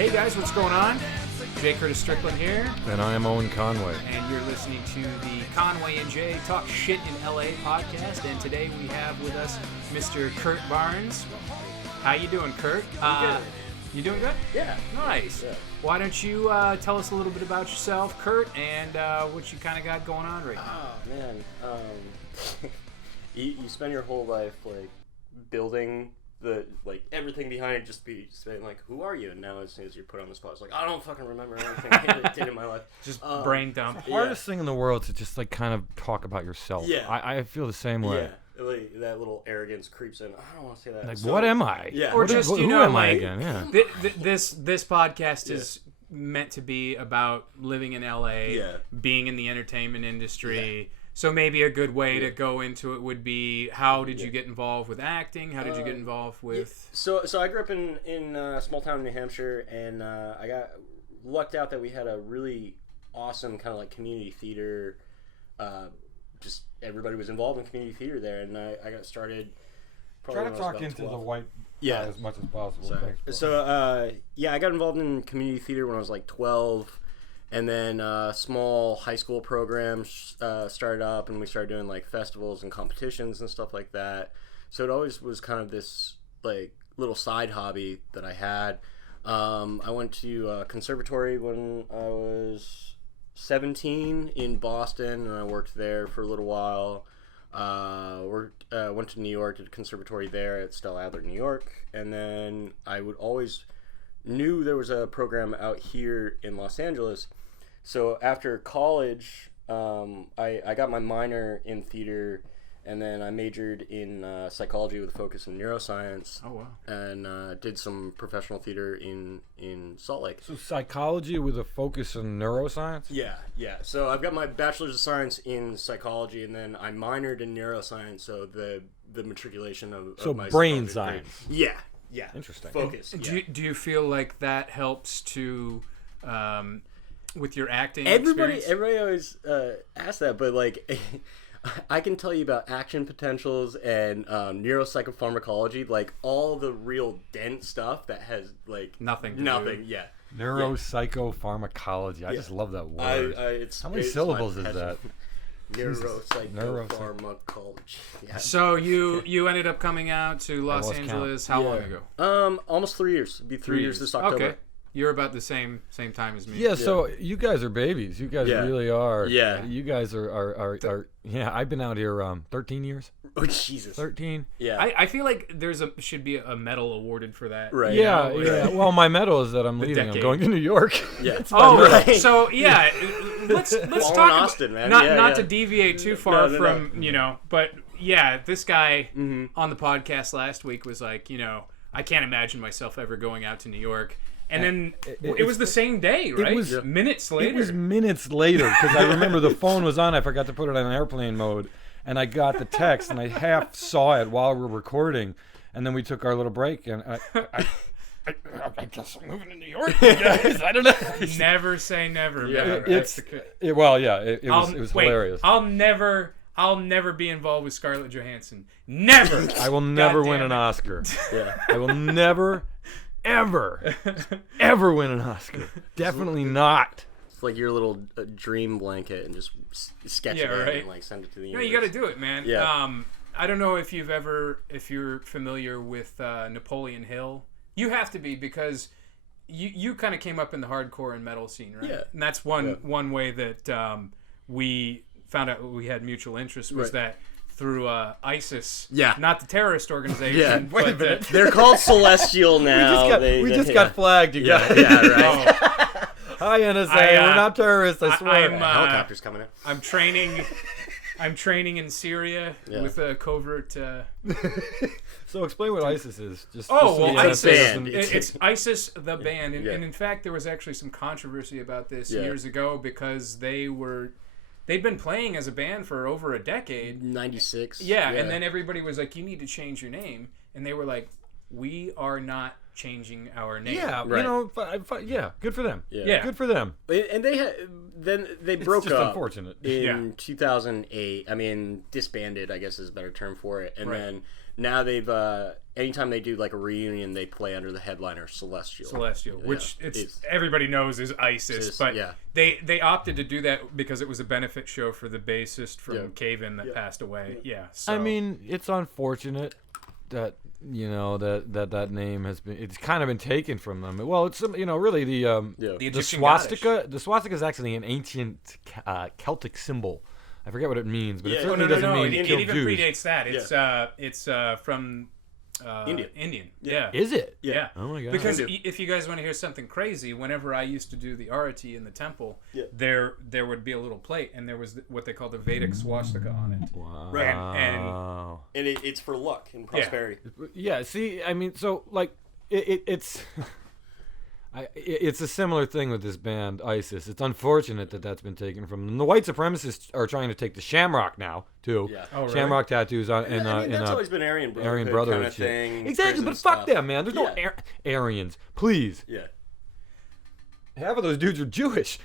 Hey guys, what's going on? Jay Curtis Strickland here. And I am Owen Conway. And you're listening to the Conway and Jay Talk Shit in LA podcast. And today we have with us Mr. Kirt Barnes. How you doing, Kirt? Good. You doing good? Yeah. Nice. Yeah. Why don't you tell us a little bit about yourself, Kirt, and what you kind of got going on right now? Oh, man. You spend your whole life, like, building everything behind it, just saying, like, who are you? And now as soon as you're put on the spot, it's like, I don't fucking remember anything I did in my life. Just brain dump. The hardest thing in the world to just, like, kind of talk about yourself. Yeah. I feel the same way. Yeah. Like, that little arrogance creeps in. I don't want to say that. Like, what am I? Yeah. Or What just, is, you who know, am I like, again? Yeah. This podcast is meant to be about living in LA, being in the entertainment industry. Yeah. So maybe a good way to go into it would be, how did you get involved with acting? How did you get involved with... So I grew up in a small town in New Hampshire, and I got lucked out that we had a really awesome kind of like community theater. Just everybody was involved in community theater there, and I got started. Try to talk into 12. the white as much as possible. Thanks, I got involved in community theater when I was like 12. And then small high school programs started up, and we started doing like festivals and competitions and stuff like that. So it always was kind of this like little side hobby that I had. I went to conservatory when I was 17 in Boston, and I worked there for a little while. Went to New York, did conservatory there at Stella Adler, New York, and then I would always knew there was a program out here in Los Angeles. So after college, I got my minor in theater, and then I majored in psychology with a focus in neuroscience. Oh, wow. And did some professional theater in Salt Lake. So psychology with a focus on neuroscience? Yeah. So I've got my bachelor's of science in psychology, and then I minored in neuroscience, so the matriculation of my brain psychology science. degree. Yeah. Interesting. Focus. Do you feel like that helps to... with your acting Everybody experience? always asks that, but like I can tell you about action potentials and neuropsychopharmacology, like all the real dense stuff that has like nothing. Yeah. Neuropsychopharmacology. I just love that word. How many syllables is that? Neuropsychopharmacology. Yeah. So you ended up coming out to Los Angeles how long ago? Almost 3 years. It'll be 3 years this October. Okay. You're about the same time as me. Yeah, so you guys are babies. You guys really are. Yeah. You guys are I've been out here 13 years. Oh, Jesus. 13. Yeah. I feel like should be a medal awarded for that. Right. Yeah, yeah. Well, my medal is that I'm leaving. decade. I'm going to New York. Yeah. Right. So, let's talk about Austin, man. Not to deviate too far from, but yeah, this guy on the podcast last week was like, I can't imagine myself ever going out to New York. And then it was the same day, right? It was minutes later. It was minutes later, because I remember the phone was on. I forgot to put it on airplane mode, and I got the text, and I half saw it while we were recording, and then we took our little break, and I guess I'm moving to New York, guys. I don't know. Never say never. Yeah. It was hilarious. I'll never be involved with Scarlett Johansson. Never. I will never win an Oscar. Yeah. I will never, ever win an Oscar. Definitely not. It's like your little dream blanket, and just sketch it out and like send it to the universe. No, you got to do it, man. Yeah. I don't know if you're familiar with Napoleon Hill. You have to be, because you kind of came up in the hardcore and metal scene, right? Yeah. And that's one way that we found out we had mutual interest was that through ISIS, not the terrorist organization. Wait a minute. They're called Celestial now. We just got flagged, you guys. Yeah, right. Hi, NSA. We're not terrorists, I swear. Helicopters coming in. I'm training in Syria with a covert. So explain what ISIS is. ISIS. Band. It's ISIS the band, and in fact, there was actually some controversy about this years ago, because they'd been playing as a band for over a decade. 96. Yeah, and then everybody was like, you need to change your name. And they were like, we are not changing our name. Yeah, right. Good for them. Yeah. Good for them. And they broke it's just up unfortunate. in 2008. I mean, disbanded, I guess is a better term for it. And then now they've anytime they do like a reunion, they play under the headliner Celestial, which everybody knows is ISIS, but they opted to do that because it was a benefit show for the bassist from Cave-In that passed away. So. I mean, it's unfortunate that that name has been, it's kind of been taken from them. Well, it's really the swastika. The swastika is actually an ancient Celtic symbol. I forget what it means, but it certainly doesn't mean it kill even Jews. predates that. It's from Indian. Yeah. Is it? Yeah. Oh my god. Because if you guys want to hear something crazy, whenever I used to do the arati in the temple, there would be a little plate, and there was what they call the Vedic swastika on it. Wow. Right. And it's for luck and prosperity. Yeah. See, I mean, so like it's. It's a similar thing with this band, ISIS. It's unfortunate that that's been taken from them. The white supremacists are trying to take the shamrock now, too. Yeah. Oh, really? Shamrock tattoos on. That's always been Aryan Brotherhood kind of thing. Exactly, but fuck them, man. There's no Aryans. Please. Yeah. Half of those dudes are Jewish.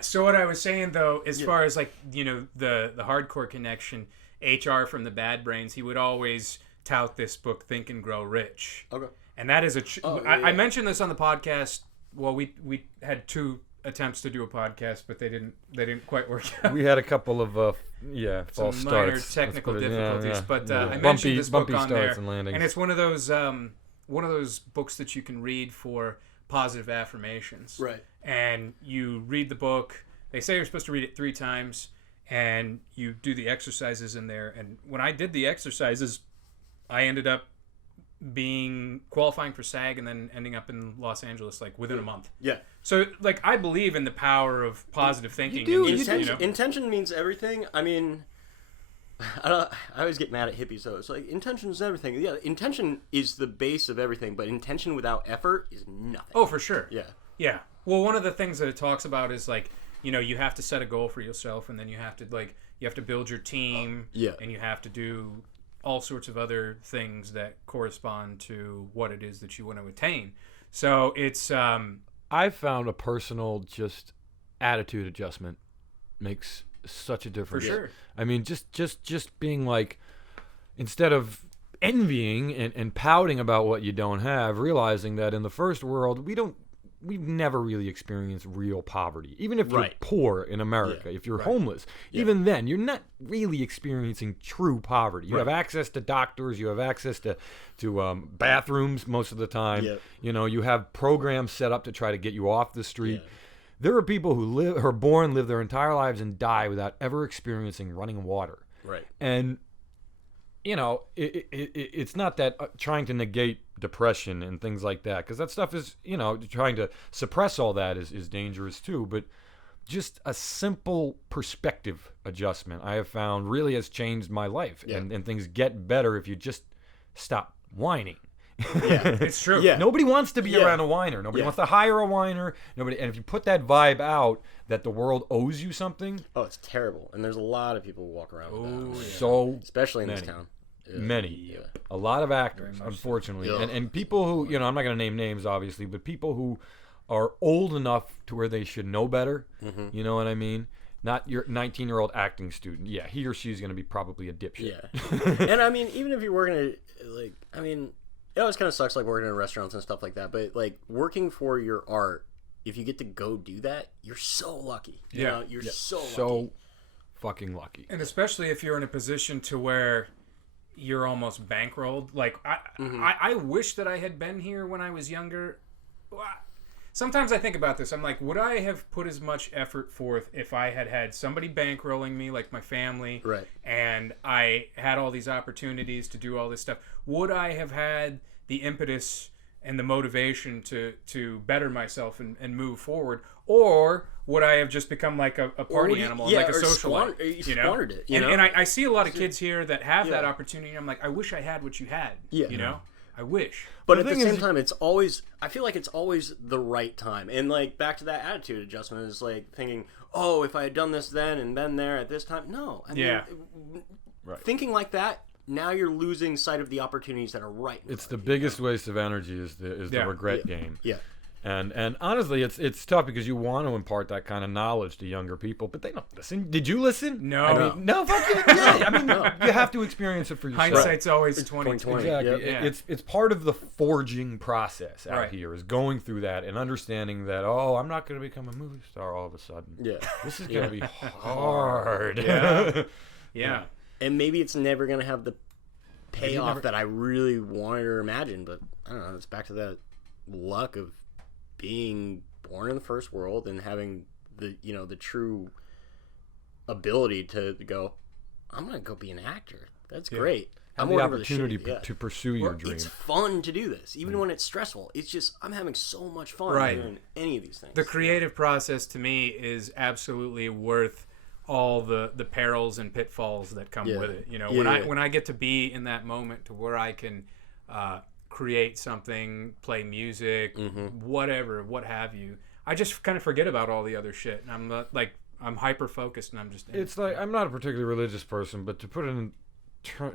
So what I was saying, though, as far as, like, the hardcore connection, HR from the Bad Brains, he would always tout this book, Think and Grow Rich. Okay. And that is I mentioned this on the podcast. Well, we had 2 attempts to do a podcast, but they didn't quite work out. We had a couple of false some minor starts. technical difficulties, but I mentioned this book on there, and it's one of those books that you can read for positive affirmations. Right. And you read the book. They say you're supposed to read it 3 times, and you do the exercises in there. And when I did the exercises, I ended up qualifying for SAG and then ending up in Los Angeles like within a month. Yeah. So like I believe in the power of positive thinking. Intention means everything. I mean, I always get mad at hippies though. It's like intention is everything. Yeah, intention is the base of everything, but intention without effort is nothing. Oh, for sure. Yeah. Yeah. Well, one of the things that it talks about is like, you have to set a goal for yourself, and then you have to build your team. And you have to do all sorts of other things that correspond to what it is that you want to attain. So it's I've found a personal just attitude adjustment makes such a difference. For sure. I mean, just being like, instead of envying and pouting about what you don't have, realizing that in the first world we've never really experienced real poverty. Even if you're poor in America, if you're homeless, even then, you're not really experiencing true poverty. You have access to doctors, you have access to bathrooms most of the time. You have programs set up to try to get you off the street. There are people who are born, live their entire lives, and die without ever experiencing running water. Right. And it's not that trying to negate depression and things like that, because that stuff is, trying to suppress all that is dangerous too. But just a simple perspective adjustment, I have found, really has changed my life. And things get better if you just stop whining. Yeah, it's true. Yeah. Nobody wants to be around a whiner. Nobody wants to hire a whiner. And if you put that vibe out that the world owes you something, it's terrible. And there's a lot of people who walk around with that. So especially in this town. Many. A lot of actors, unfortunately. And people who, I'm not going to name names, obviously, but people who are old enough to where they should know better. You know what I mean? Not your 19-year-old acting student. Yeah, he or she's going to be probably a dipshit. Yeah. And I mean, even if you're working at, it always kind of sucks, like, working in restaurants and stuff like that. But, like, working for your art, if you get to go do that, you're so lucky. You're so lucky. So fucking lucky. And especially if you're in a position to where you're almost bankrolled. Like, I wish that I had been here when I was younger. Sometimes I think about this. I'm like, would I have put as much effort forth if I had somebody bankrolling me, like my family, right? And I had all these opportunities to do all this stuff? Would I have had the impetus and the motivation to better myself and move forward? Or would I have just become like a party animal, like a socialite? Squandered it. And I see a lot of kids here that have that opportunity. I'm like, I wish I had what you had. I wish. But at the same time, I feel like it's always the right time. And like, back to that attitude adjustment is like thinking, oh, if I had done this then and been there at this time. No. I mean, thinking like that, now you're losing sight of the opportunities that are right. It's the biggest waste of energy is the regret game. Yeah. And honestly, it's tough because you want to impart that kind of knowledge to younger people, but they don't listen. Did you listen? No. I mean, no, fucking yeah. I mean, you have to experience it for yourself. Hindsight's always 20/20. Exactly. Yep. It's part of the forging process out Right. here is going through that and understanding that, I'm not going to become a movie star all of a sudden. Yeah. This is going to be hard. Yeah. Yeah. And maybe it's never going to have the payoff that I really wanted or imagined, but I don't know. It's back to that luck of being born in the first world and having the true ability to go, I'm going to go be an actor. That's great. Have the opportunity to pursue your dream. It's fun to do this, even when it's stressful. It's just, I'm having so much fun doing any of these things. The creative process to me is absolutely worth all the perils and pitfalls that come with it. When I get to be in that moment to where I can create something, play music, whatever, what have you, I just kind of forget about all the other shit, and I'm not, like, I'm hyper focused, and I'm just. It's like, I'm not a particularly religious person, but to put it in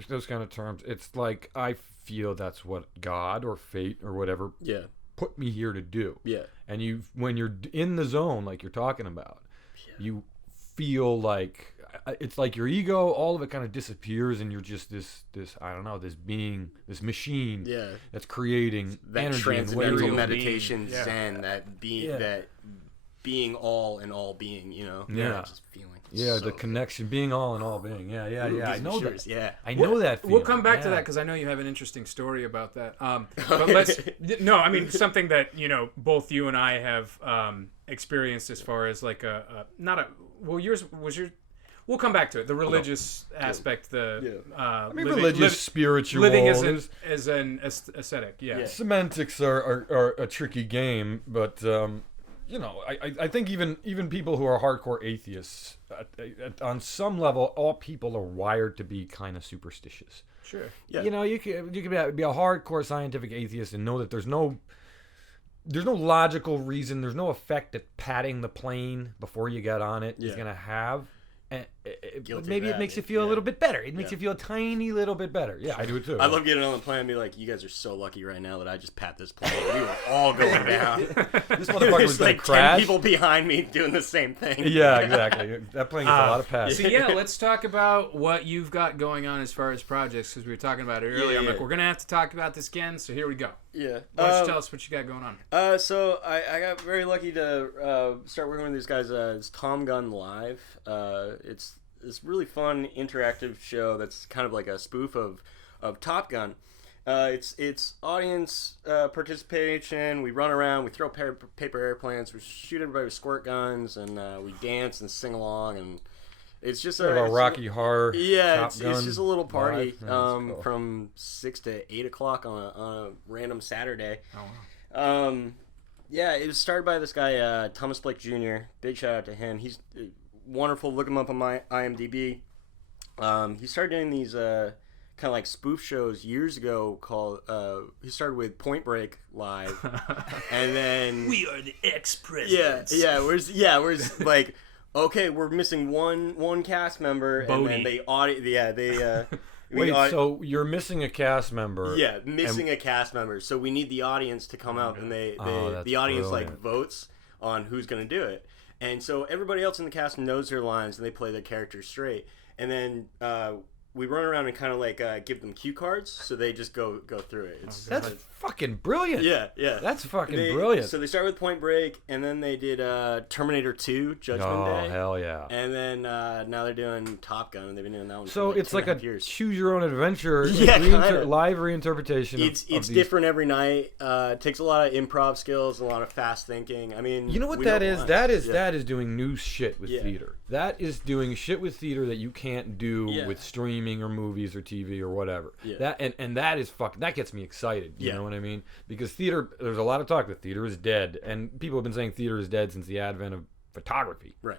those kind of terms, it's like I feel that's what God or fate or whatever put me here to do. Yeah. And when you're in the zone, like you're talking about, you feel like it's like your ego, all of it kind of disappears, and you're just this I don't know, this being, this machine that's creating that energy transcendental and meditation, Zen, that being all in all being, just feeling. Yeah, the connection, being all in all being. Yeah. I know that. Yeah, I know that feeling. We'll come back to that because I know you have an interesting story about that. But let's. No, I mean something that both you and I have experienced as far as like yours was your. We'll come back to it. The religious aspect, religious, spiritual, living as an aesthetic. Yeah. Semantics are a tricky game, but I think even people who are hardcore atheists, on some level, all people are wired to be kind of superstitious. Sure. Yeah. You could be a hardcore scientific atheist and know that there's no logical reason, there's no effect that patting the plane before you get on it is going to have. And maybe it makes you feel a little bit better. It makes you feel a tiny little bit better. Yeah, I do it too. I love getting on the plane and be like, you guys are so lucky right now that I just pat this plane. We were all going down. This motherfucker was going to crash. 10 people behind me doing the same thing. Yeah, exactly. That plane gets a lot of pats. So let's talk about what you've got going on as far as projects, because we were talking about it earlier. I'm like, we're going to have to talk about this again, so here we go. Yeah. Why don't you tell us what you got going on? So I got very lucky to start working with these guys. It's Tom Gun Live. It's this really fun interactive show that's kind of like a spoof of Top Gun. It's audience participation. We run around, we throw paper airplanes, we shoot everybody with squirt guns, and we dance and sing along, and it's just a Rocky Horror. Yeah, it's just a little party cool. From 6 to 8 o'clock on a random Saturday. Oh wow. Yeah, it was started by this guy Thomas Blake Jr. Big shout out to him. He's wonderful. Look him up on my IMDb. He started doing these kind of like spoof shows years ago called he started with Point Break Live, and then we are the ex-presidents. Where's like, okay, we're missing one cast member, Bodie. And then they Wait, so you're missing a cast member? Yeah, a cast member. So we need the audience to come out, and the audience brilliant. Like votes on who's going to do it. And so everybody else in the cast knows their lines, and they play their characters straight. And then we run around and kind of like give them cue cards, so they just go through it. That's fucking brilliant. Yeah. That's fucking brilliant. So they start with Point Break, and then they did Terminator 2, Judgment Day. Oh, hell yeah. And then now they're doing Top Gun, and they've been doing that one so for it's like a years. choose your own adventure live reinterpretation It's different every night. It takes a lot of improv skills, a lot of fast thinking. I mean, you know what that is? That is doing new shit with theater. That is doing shit with theater that you can't do with streaming or movies or TV or whatever. That and that is that gets me excited. You know what I mean? Because theater, there's a lot of talk that theater is dead, and people have been saying theater is dead since the advent of photography. Right.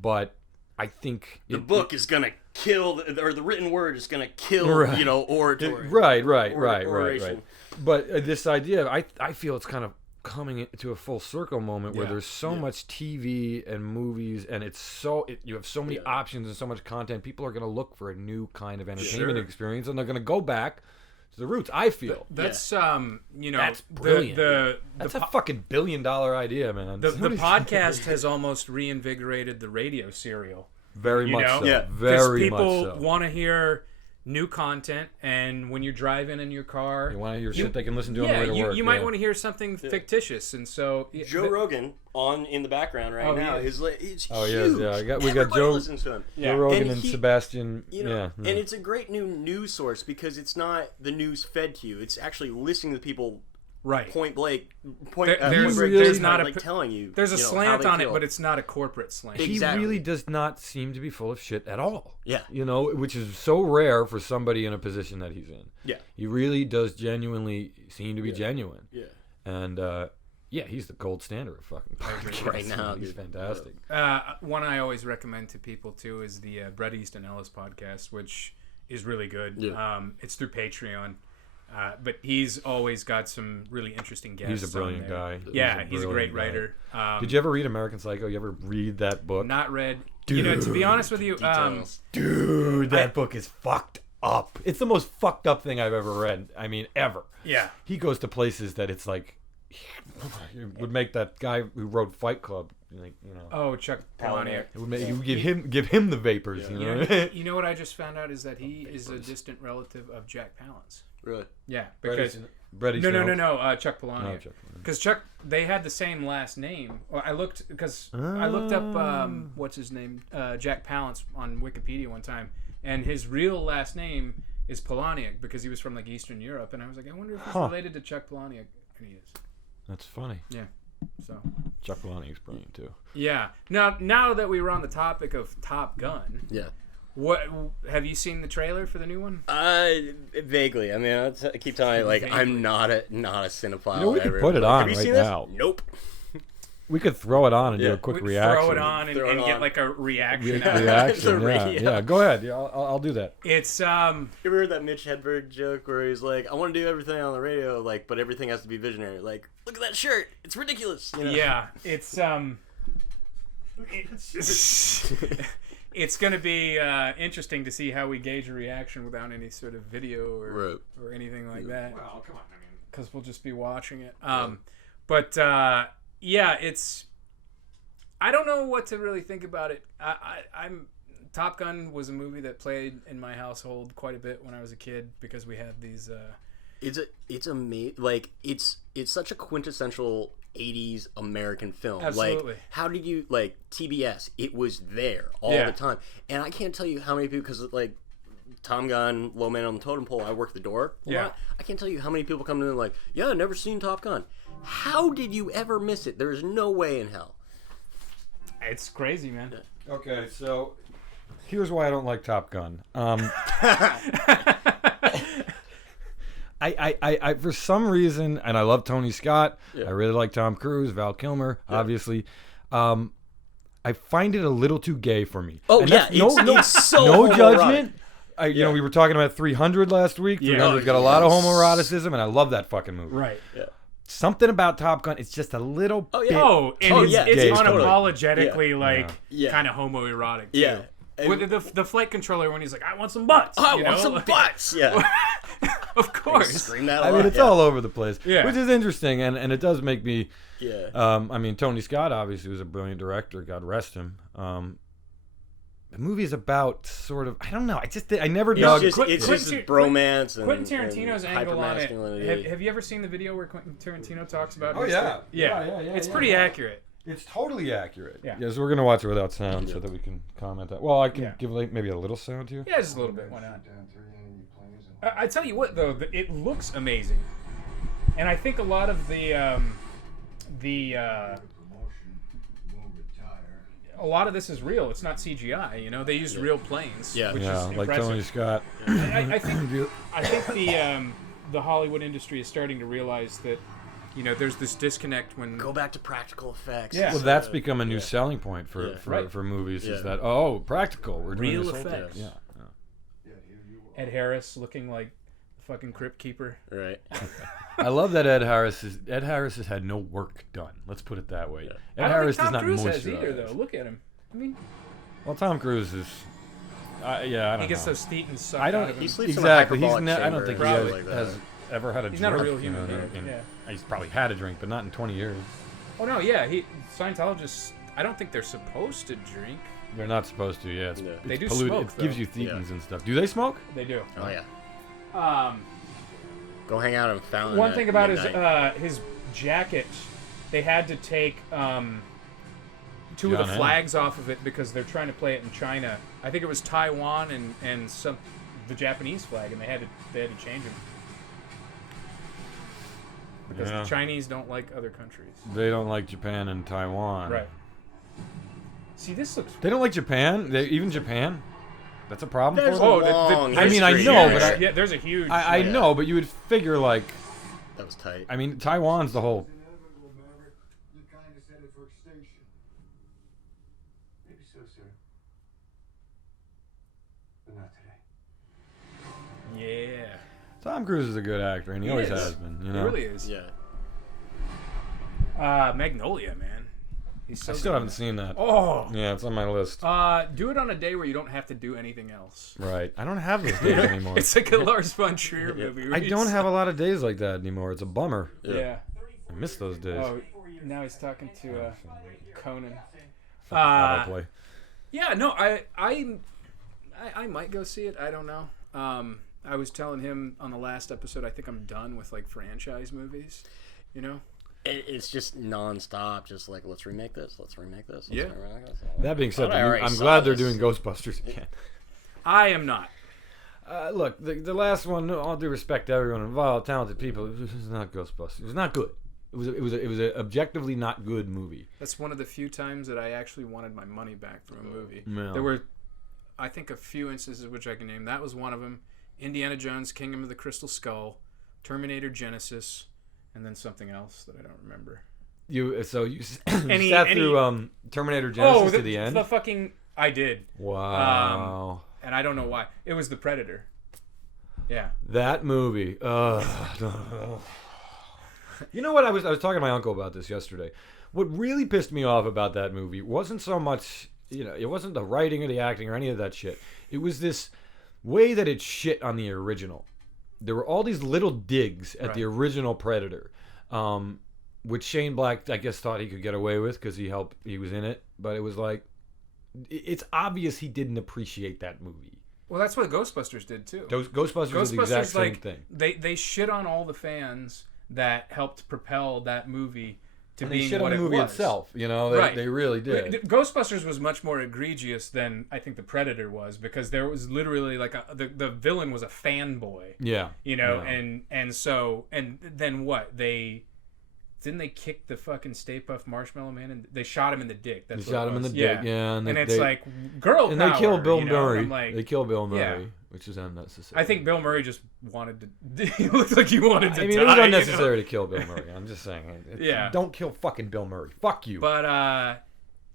But I think the book is gonna kill, or the written word is gonna kill, oratory. Right. But this idea, I feel it's kind of coming into a full circle moment where there's so much TV and movies, and you have so many options and so much content. People are going to look for a new kind of entertainment experience, and they're going to go back to the roots. I feel that's that's brilliant. That's a fucking $1 billion idea, man. The podcast has almost reinvigorated the radio serial. Very much so. Yeah. Very much so. People want to hear new content, and when you're driving in your car, you want to hear shit they can listen to on the way to work. You might want to hear something fictitious, and so Joe Rogan on in the background now is like it's huge. Yeah. We got Joe. Listens to him. Joe Rogan and Sebastian. And it's a great new news source because it's not the news fed to you. It's actually listening to people. Right. Point blank. There's not telling you. There's a slant on it, but it's not a corporate slant. He really does not seem to be full of shit at all. Yeah. Which is so rare for somebody in a position that he's in. Yeah. He really does genuinely seem to be genuine. Yeah. And he's the gold standard of fucking podcasts right now. He's fantastic. One I always recommend to people too is the Bret Easton Ellis podcast, which is really good. Yeah. It's through Patreon. But he's always got some really interesting guests. He's a brilliant guy. Yeah, he's a great writer. Did you ever read American Psycho? You ever read that book? Not read. Dude, to be honest with you, that book is fucked up. It's the most fucked up thing I've ever read. I mean, ever. Yeah. He goes to places that it's like, it would make that guy who wrote Fight Club, Oh, Chuck Palahniuk. It would make, give him the vapors. Yeah. You know what I just found out is that he is a distant relative of Jack Palance. Really? Yeah, because Bret Easton no, Chuck Palahniuk. Because they had the same last name. Well, I looked up what's his name, Jack Palance on Wikipedia one time, and his real last name is Palahniuk because he was from like Eastern Europe, and I was like, I wonder if he's related to Chuck Palahniuk, and he is. That's funny. Yeah. So Chuck Palahniuk's brilliant too. Yeah. Now that we were on the topic of Top Gun. Yeah. What have you seen the trailer for the new one? Vaguely. I mean, I keep telling you, like, I'm not a cinephile. We could put it on right now. Nope. We could throw it on and do a quick reaction. Throw it on and get like a reaction. Yeah. Go ahead. Yeah, I'll do that. It's You ever heard that Mitch Hedberg joke where he's like, I want to do everything on the radio, like, but everything has to be visionary. Like, look at that shirt. It's ridiculous. Yeah. It's It's going to be interesting to see how we gauge a reaction without any sort of video or anything like that. Well, come on, because we'll just be watching it. But it's. I don't know what to really think about it. I'm Top Gun was a movie that played in my household quite a bit when I was a kid because we had these. It's amazing. Like it's such a quintessential 80s American film. Absolutely. Like, how did you, like, TBS, it was there all the time. And I can't tell you how many people, because, like, Tom Gunn, low man on the totem pole, I work the door a lot. I can't tell you how many people come to me and like, yeah, I've never seen Top Gun. How did you ever miss it? There's no way in hell. It's crazy, man. Okay, so here's why I don't like Top Gun. I for some reason, and I love Tony Scott. I really like Tom Cruise, Val Kilmer, obviously. I find it a little too gay for me. Oh, and yeah, it's so no judgment. You know, we were talking about 300 last week. 300's got a lot of homoeroticism, and I love that fucking movie. Right. Yeah. Something about Top Gun, it's just a little bit it's unapologetically kind of homoerotic too. Yeah. With the flight controller when he's like, I want some butts. I want some butts. Yeah. Of course. Scream that a I lot. mean, it's all over the place, Yeah. which is interesting, and it does make me. Yeah. I mean, Tony Scott obviously was a brilliant director. God rest him. The movie is about sort of, I don't know. I never dug. It's just bromance and Quentin Tarantino's and angle on it. hypermasculinity. Have you ever seen the video where Quentin Tarantino talks about? Oh yeah. It's pretty accurate. It's totally accurate. Yeah. So we're gonna watch it without sound so that we can comment that. Well, I can give like maybe a little sound here. Yeah, just a little bit. Why not? I tell you what, though, it looks amazing, and I think a lot of a lot of this is real. It's not CGI. You know, they used real planes. Yeah. Which is like impressive. Tony Scott. I think the Hollywood industry is starting to realize that, you know, there's this disconnect when Go back to practical effects. Yeah. Well, that's become a new selling point for movies. Is that practical? We're doing real this whole effects. thing. Ed Harris looking like the fucking Crypt Keeper. Right. I love that Ed Harris has had no work done. Let's put it that way. Ed Harris does not Tom Cruise moisturize. has either, though. Look at him. I mean, Well, Tom Cruise is. I don't He gets know. those thetans sucked I out don't. of him. He sleeps Exactly. in a He's hyperbolic I don't chamber think and he shit has, like that. ever had a He's drink. not a real human you know, being, yeah. He's probably had a drink, but not in 20 years. Oh no, yeah. Scientologists. I don't think they're supposed to drink. They're not supposed to. Yeah, it's They do polluted. smoke, It gives though. you thetans and stuff. Do they smoke? They do. Oh yeah. Um, Go hang out in Fountain. one at thing about midnight. his jacket, they had to take two of John the M. flags off of it because they're trying to play it in China. I think it was Taiwan and the Japanese flag, and they had to change them because the Chinese don't like other countries. They don't like Japan and Taiwan. Right. See, this looks. They don't like Japan. Even Japan. That's a problem There's for a them. long I mean, I history know, here. but yeah, there's a huge. I Yeah. know, but you would figure like. That was tight. I mean, Taiwan's the whole. You kind of said it for extinction. Maybe so, sir. But not today. Yeah. Tom Cruise is a good actor, and he He always is. has been. You He know. really is. Yeah. Magnolia, man. He's so I still good. haven't seen that. Oh. Yeah, it's on my list. Do it on a day where you don't have to do anything else. Right. I don't have those days anymore. It's like a Lars von Trier movie. where I he's- don't have a lot of days like that anymore. It's a bummer. Yeah. I miss those days. Oh, now he's talking to Conan. Autoplay. Yeah, no, I might go see it. I don't know. I was telling him on the last episode, I think I'm done with like franchise movies. You know? It's just nonstop. Just like let's remake this. Let's remake this. Yeah. Remake this. That being said, Thought I already I'm saw glad they're this. doing Ghostbusters again. I am not. Look, the last one, all due respect to everyone involved, talented people, it was not Ghostbusters. It was not good. It was an objectively not good movie. That's one of the few times that I actually wanted my money back from a movie. Yeah. There were, I think, a few instances which I can name. That was one of them. Indiana Jones, Kingdom of the Crystal Skull, Terminator Genesis, and then something else that I don't remember. You sat through Terminator Genesis to the end? The fucking... I did. Wow. And I don't know why. It was The Predator. Yeah. That movie. You know what? I was talking to my uncle about this yesterday. What really pissed me off about that movie wasn't so much, it wasn't the writing or the acting or any of that shit. It was this way that it shit on the original. There were all these little digs at the original Predator, which Shane Black, I guess, thought he could get away with because he was in it. But it was like, it's obvious he didn't appreciate that movie. Well, that's what Ghostbusters did, too. Ghostbusters was the exact same thing. They shit on all the fans that helped propel that movie to And they being shit what on the it movie was. itself, Right. They really did. Ghostbusters was much more egregious than I think The Predator was because there was literally like the villain was a fanboy. Yeah. And then what? Didn't they kick the fucking Stay Puft Marshmallow Man and they shot him in the dick? That's They what shot it him in the was. dick, yeah. And it's like girl and power, they killed Bill you know? Murray. I'm like, They killed Bill Murray, yeah. which is unnecessary. I think Bill Murray just wanted to. He looked like he wanted to. I mean, die, it was you unnecessary know? to kill Bill Murray. I'm just saying. Yeah. Don't kill fucking Bill Murray. Fuck you. But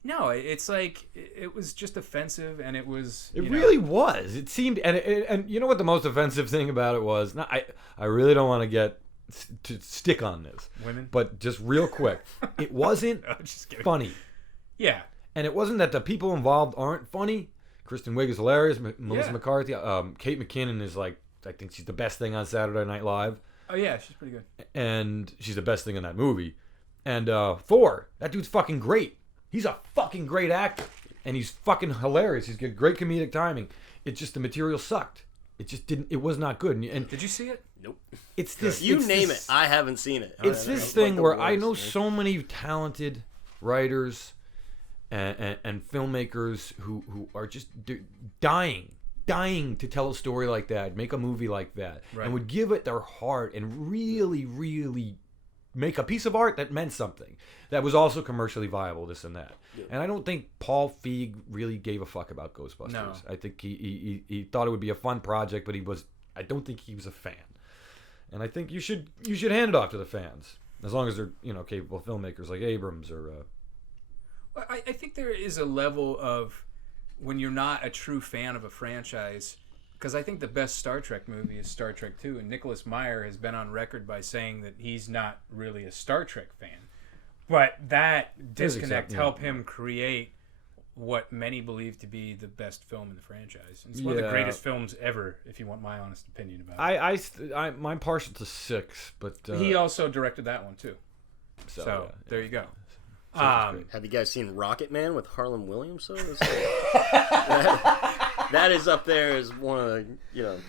no, it's like it was just offensive, and it was. It really was. It seemed, and you know what the most offensive thing about it was? Now, I really don't want to get to stick on this, Women, but just real quick, it wasn't just kidding. funny, Yeah, and it wasn't that the people involved aren't funny. Kristen Wiig is hilarious. Melissa Yeah. McCarthy, Kate McKinnon is like, I think she's the best thing on Saturday Night Live. oh yeah, she's pretty good. And she's the best thing in that movie. And Thor, that dude's fucking great. He's a fucking great actor. And he's fucking hilarious. He's got great comedic timing. It's just the material sucked. It just didn't, it was not good. And Did you see it? Nope. it's this... You it's name this, it. I haven't seen it. It's this thing where I know so many talented writers and filmmakers who are just dying to tell a story like that, make a movie like that, Right. and would give it their heart and really, really make a piece of art that meant something, that was also commercially viable, this and that. Yeah. And I don't think Paul Feig really gave a fuck about Ghostbusters. No. I think he thought it would be a fun project, but I don't think he was a fan. And I think you should hand it off to the fans, as long as they're capable filmmakers like Abrams or. Well, I think there is a level of when you're not a true fan of a franchise, because I think the best Star Trek movie is Star Trek 2, and Nicholas Meyer has been on record by saying that he's not really a Star Trek fan. But that disconnect helped him create what many believe to be the best film in the franchise. It's one of the greatest films ever, if you want my honest opinion about it. I'm partial to 6, but he also directed that one too. So there you go. Have you guys seen Rocket Man with Harlan Williams? That is up there as one of the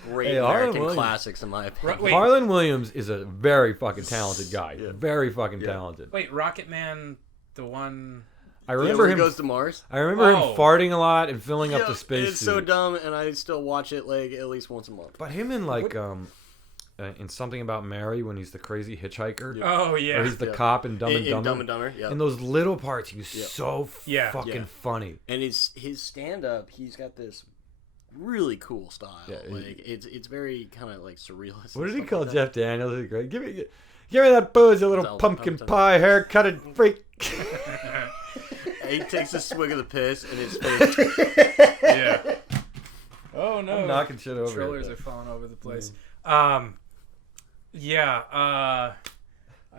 great American classics in my opinion. Harlan Williams is a very fucking talented guy. Yeah. Very fucking talented. Wait, Rocket Man, the one. I remember him. Goes to Mars. I remember him farting a lot and filling up the space. It's so dumb, and I still watch it like at least once a month. But him in in Something About Mary when he's the crazy hitchhiker. Yeah. Oh yeah. Or he's the cop in Dumb and Dumber. Dumb and Dumber. Yeah. In those little parts, he was so fucking funny. And his stand up, he's got this really cool style. Yeah, it's very kind of like surrealist. What did he call Jeff Daniels? Give me that booze, you little pumpkin pie haircutted freak. He takes a swig of the piss and his face. Yeah. Oh no! I'm knocking shit over. Controllers are falling over the place. I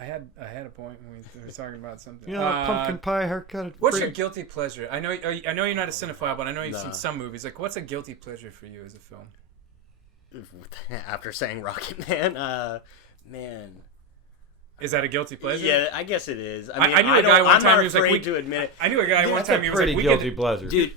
had a point when we were talking about something. Pumpkin pie haircut. What's your guilty pleasure? I know you're not a cinephile, but I know you've seen some movies. Like, what's a guilty pleasure for you as a film? After saying Rocket Man, man. Is that a guilty pleasure? Yeah, I guess it is. I knew a guy one time who was like, to admit it. I knew a guy one time who was like, pretty guilty pleasure. Dude,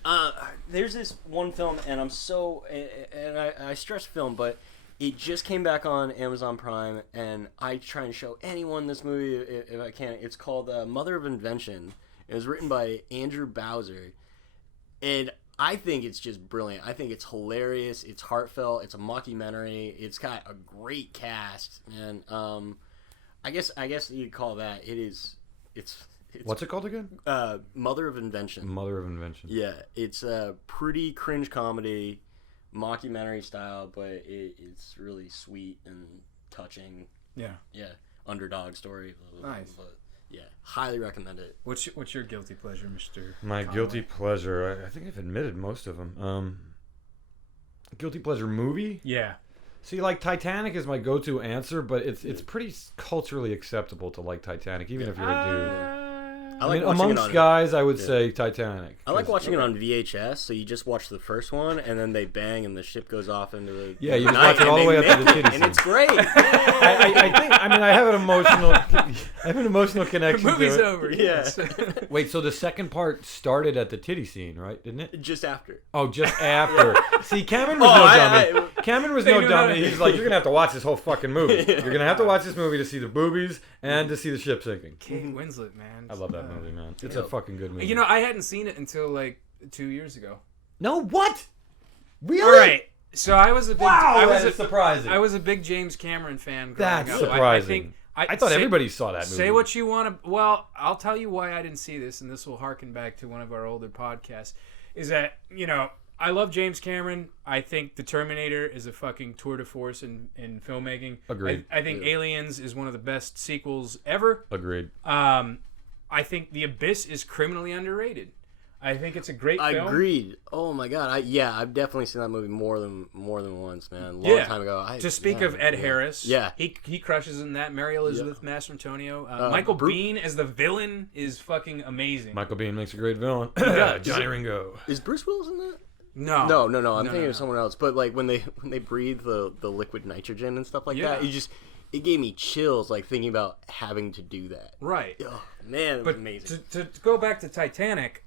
there's this one film, and I stress film, but it just came back on Amazon Prime, and I try and show anyone this movie if I can. It's called Mother of Invention. It was written by Andrew Bowser, and I think it's just brilliant. I think it's hilarious. It's heartfelt. It's a mockumentary. It's got a great cast, and I guess you'd call that. It's What's it called again? Mother of Invention. Mother of Invention. Yeah, it's a pretty cringe comedy, mockumentary style, but it's really sweet and touching. Yeah. Yeah. Underdog story. Nice. But yeah, highly recommend it. What's your guilty pleasure, Mr. My Conway? guilty pleasure. I think I've admitted most of them. Guilty pleasure movie? Yeah. See, like Titanic is my go-to answer, but it's pretty culturally acceptable to like Titanic, even if you're a dude. I mean, amongst guys, I would say Titanic. I like watching it on VHS, so you just watch the first one, and then they bang, and the ship goes off into the you just watch it all the way up to the titty scene. And it's great. I have an emotional connection The movie's to it. over. Yes. Wait, so the second part started at the titty scene, right? Didn't it? Just after. Oh, just after. See, Cameron was no dummy. Cameron was no dummy. He's like, you're gonna have to watch this whole fucking movie. You're gonna have to watch this movie to see the boobies and to see the ship sinking. Kate Winslet, man. I love that movie, man. It's a fucking good movie. You know, I hadn't seen it until like 2 years ago. No, what? Really? All right. So I was a big. That is surprising. I was a big James Cameron fan. That's up. surprising. I thought everybody saw that movie. Say what you want to. Well, I'll tell you why I didn't see this, and this will harken back to one of our older podcasts. Is that I love James Cameron. I think The Terminator is a fucking tour de force in filmmaking. Agreed. I think Aliens is one of the best sequels ever. Agreed. I think The Abyss is criminally underrated. I think it's a great film. Agreed. Oh my god. I've definitely seen that movie more than once, man. Long time ago. To speak of Ed Harris, yeah, he crushes in that. Mary Elizabeth Mastrantonio, Michael Biehn as the villain is fucking amazing. Michael Biehn makes a great villain. Johnny Ringo. Is Bruce Willis in that? No. I'm thinking of someone else. But like when they breathe the liquid nitrogen and stuff like that, it gave me chills like thinking about having to do that. Right. Oh, man, it was amazing. To go back to Titanic,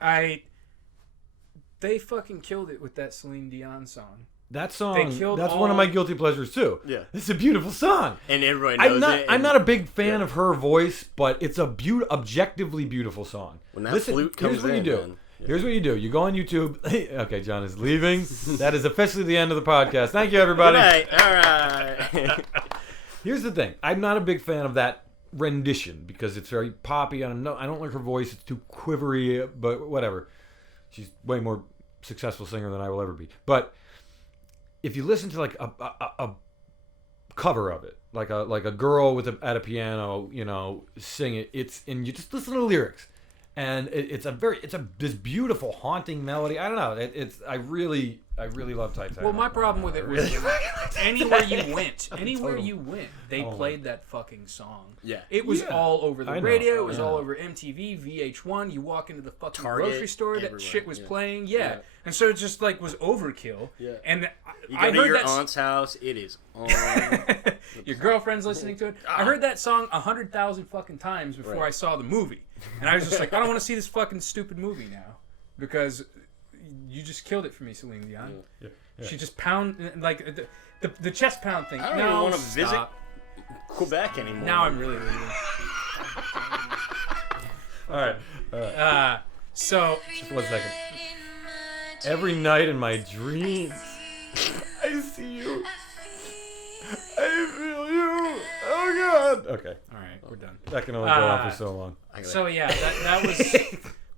they fucking killed it with that Celine Dion song. That song, that's one of my guilty pleasures too. Yeah. It's a beautiful song. And everybody knows it. I'm not a big fan of her voice, but it's a objectively beautiful song. When that flute comes in, man. Here's what you do. You go on YouTube. Okay, John is leaving. That is officially the end of the podcast. Thank you, everybody. Good night. All right. Here's the thing. I'm not a big fan of that rendition because it's very poppy. I don't like her voice. It's too quivery, but whatever. She's way more successful singer than I will ever be. But if you listen to like a cover of it, like a girl at a piano, sing it, and you just listen to the lyrics. And it's this beautiful haunting melody. I don't know. I really I really love Titanic. Well, my problem with it was anywhere you went, they played that fucking song. Yeah. It was all over the radio. It was all Yeah. over MTV, VH1. You walk into the fucking Target, grocery store, that everywhere. shit was Yeah. playing. Yeah. Yeah. And so it just like was overkill. Yeah. And You I go to heard your that aunt's house, it is on. your girlfriend's listening to it. I heard that song 100,000 fucking times before I saw the movie, and I was just like, I don't want to see this fucking stupid movie now because you just killed it for me, Celine Dion. Yeah. She just like the chest pound thing. I don't no, even want to visit stop. Quebec anymore. Now I'm really leaving. All right. So Just 1 second. Every night in my dreams, I see you. I feel you. Oh God. Okay. all right, we're done. That can only go on for so long. So yeah,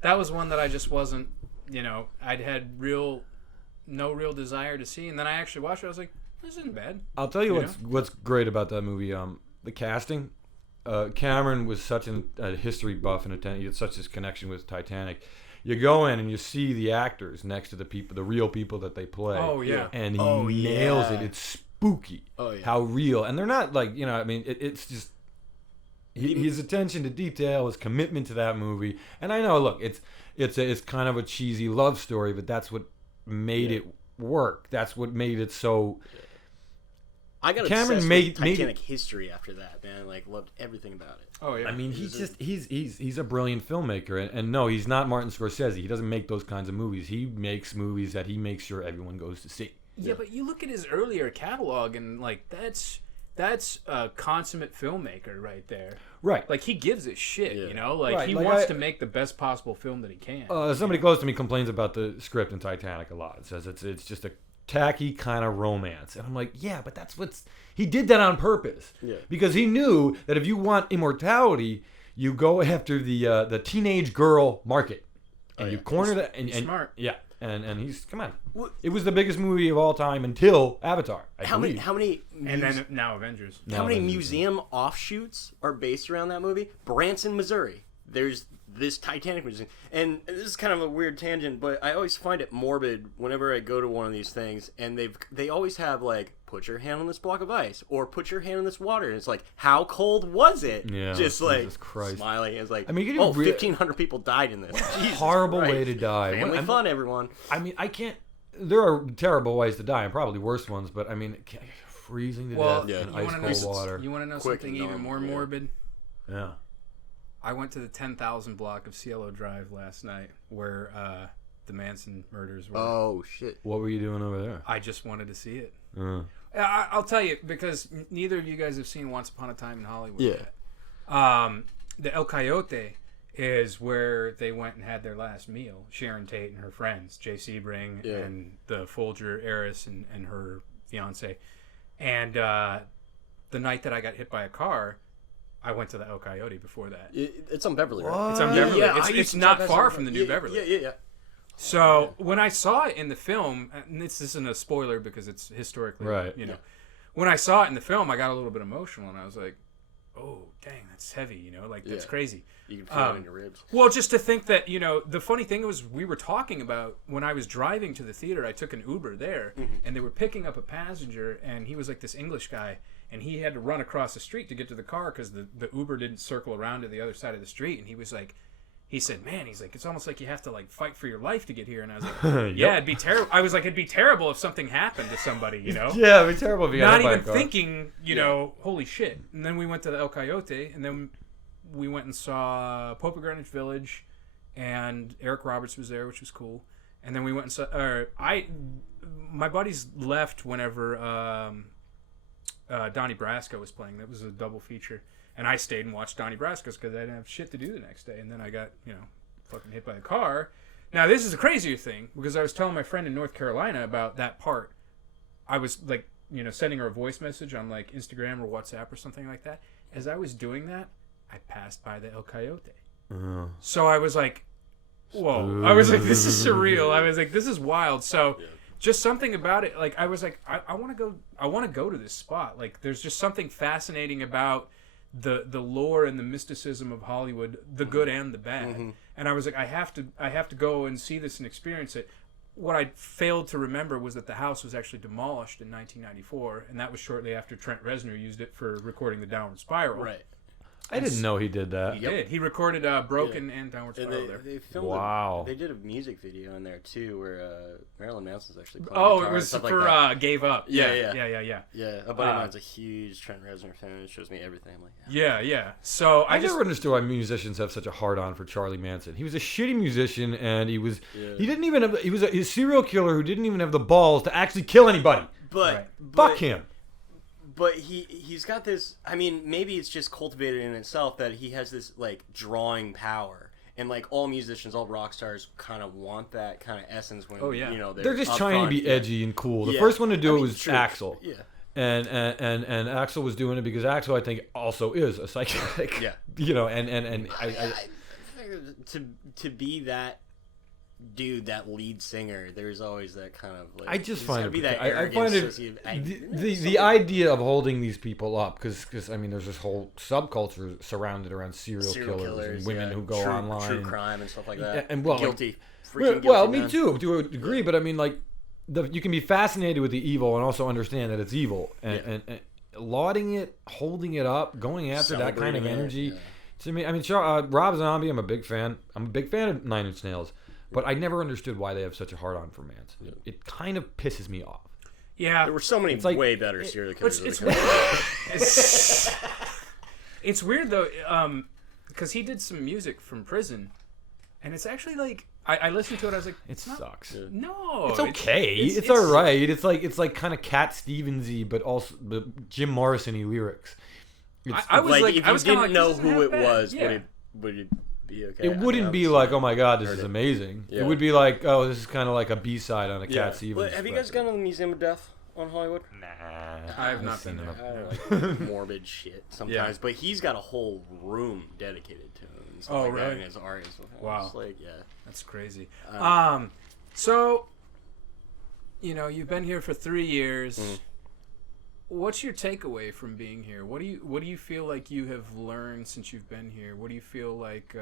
that was one that I just wasn't. I'd had no real desire to see, and then I actually watched it. I was like, this isn't bad. I'll tell you what's great about that movie. The casting. Cameron was such a history buff and he had such this connection with Titanic. You go in and you see the actors next to the real people that they play. Oh yeah. And he nails it. It's spooky. Oh, yeah. How real. And they're not like, I mean, it's just his attention to detail, his commitment to that movie. And I know, look, it's kind of a cheesy love story, but that's what made it work. That's what made it so. I got Cameron obsessed made with Titanic history after that, man. Like, loved everything about it. Oh yeah. I mean, he's a brilliant filmmaker, and no, he's not Martin Scorsese. He doesn't make those kinds of movies. He makes movies that he makes sure everyone goes to see. Yeah, but you look at his earlier catalog, and like that's a consummate filmmaker right there. Right. Like he gives a shit, Yeah. Like Right, he like wants I- to make the best possible film that he can. Somebody close to me complains about the script in Titanic a lot. It says it's just a tacky kind of romance, and I'm like, yeah, but he did that on purpose. Yeah. Because he knew that if you want immortality, you go after the teenage girl market, and you corner that. And smart. Yeah. And he's come on. It was the biggest movie of all time until Avatar. How many And then now Avengers. how many museum offshoots are based around that movie? Branson, Missouri. There's this Titanic museum, and this is kind of a weird tangent, but I always find it morbid whenever I go to one of these things, and they always have like, put your hand on this block of ice, or put your hand on this water, and it's like, how cold was it? Yeah, just Jesus like Christ. smiling. It's like, I mean, you 1,500 people died in this. Jesus horrible Christ. way to die. Family fun, everyone. I mean, I can't. There are terrible ways to die, and probably worse ones. But I mean, freezing to death in ice cold water. You want to know Quick something and even numb, more yeah. morbid? Yeah. I went to the 10,000 block of Cielo Drive last night, where the Manson murders were. Oh shit. What were you doing over there? I just wanted to see it. Uh, I'll tell you, because neither of you guys have seen Once Upon a Time in Hollywood Yeah. yet. The El Coyote is where they went and had their last meal. Sharon Tate and her friends, Jay Sebring and the Folger heiress and her fiance. And the night that I got hit by a car, I went to the El Coyote before that. It's on Beverly, right? It's on Beverly. Yeah, I it's used to not drive far past from the it. new Yeah, Beverly. Yeah. So when I saw it in the film, and this isn't a spoiler because it's historically, Right. When I saw it in the film, I got a little bit emotional, and I was like, "Oh, dang, that's heavy," like that's crazy. You can feel it in your ribs. Well, just to think that, the funny thing was we were talking about when I was driving to the theater, I took an Uber there, and they were picking up a passenger, and he was like this English guy, and he had to run across the street to get to the car because the Uber didn't circle around to the other side of the street, and he was like, he said, man, he's like, it's almost like you have to like fight for your life to get here. And I was like, yeah, it'd be terrible. I was like, it'd be terrible if something happened to somebody, Yeah, it'd be terrible if you got Not hit by even a car. thinking, holy shit. And then we went to the El Coyote, and then we went and saw Pope of Greenwich Village, and Eric Roberts was there, which was cool. And then we went and saw, my buddies left whenever Donnie Brasco was playing. That was a double feature. And I stayed and watched Donnie Brasco's because I didn't have shit to do the next day. And then I got, fucking hit by a car. Now, this is a crazier thing because I was telling my friend in North Carolina about that part. I was like, sending her a voice message on like Instagram or WhatsApp or something like that. As I was doing that, I passed by the El Coyote. So I was like, whoa. I was like, this is surreal. I was like, this is wild. So just something about it. Like, I was like, I want to go to this spot. Like, there's just something fascinating about the lore and the mysticism of Hollywood, the good and the bad. And I was like, I have to go and see this and experience it. what I failed to remember was that the house was actually demolished in 1994, and that was shortly after Trent Reznor used it for recording the Downward Spiral. Right. I didn't know he did that. He did. He recorded Broken and Downward Spiral there. They filmed Wow. They did a music video in there too, where Marilyn Manson's actually playing Oh, guitar it and was stuff for like that. Gave Up. Yeah. Yeah. A buddy of mine's a huge Trent Reznor fan. And it shows me everything. I'm like, Yeah. So I never understood why musicians have such a hard-on for Charlie Manson. He was a shitty musician, and he didn't even have. He was a serial killer who didn't even have the balls to actually kill anybody. but Fuck him. But he's got this. I mean, maybe it's just cultivated in itself that he has this like drawing power, and like all musicians, all rock stars, kind of want that kind of essence when you know they're just trying to be edgy and cool. The Yeah. first one to do I it mean, was true. Axl. Yeah. And Axl was doing it because Axl, I think, also is a psychotic. Yeah. You know, and I to be that dude, that lead singer, there's always that kind of like. I just there's find gotta it. be that I find it arrogance, the idea of holding these people up because I mean there's this whole subculture surrounded around serial killers and women who go online, true crime and stuff like that, and well, guilty. Well, me too, to a degree, but I mean like you can be fascinated with the evil and also understand that it's evil and lauding it, holding it up, going after that kind of energy. To me, I mean, Rob Zombie, I'm a big fan. I'm a big fan of Nine Inch Nails. But I never understood why they have such a hard-on for Manson. Yeah. It kind of pisses me off. Yeah. There were so many way better serial killers. It's weird, though, because he did some music from prison, and it's actually like, I listened to it, I was like, it sucks. No. It's okay. It's all right. It's like kind of Cat Stevens-y, but also the Jim Morrison-y lyrics. I was like, if I was you didn't like, know this isn't who it bad. was, Yeah. would it be okay? It wouldn't be like, oh my god, this is it. amazing. Yeah. It would be like, oh, this is kind of like a B-side on a Yeah. Cat Stevens. Well, have you guys gone to the Museum of Death on Hollywood? Nah. I have not been there. I like morbid shit sometimes, but he's got a whole room dedicated to him. And stuff like that, really? and his art and stuff. Wow. It's like, yeah. That's crazy. So, you know, you've been here for 3 years. What's your takeaway from being here? What do you feel like you have learned since you've been here? What do you feel like,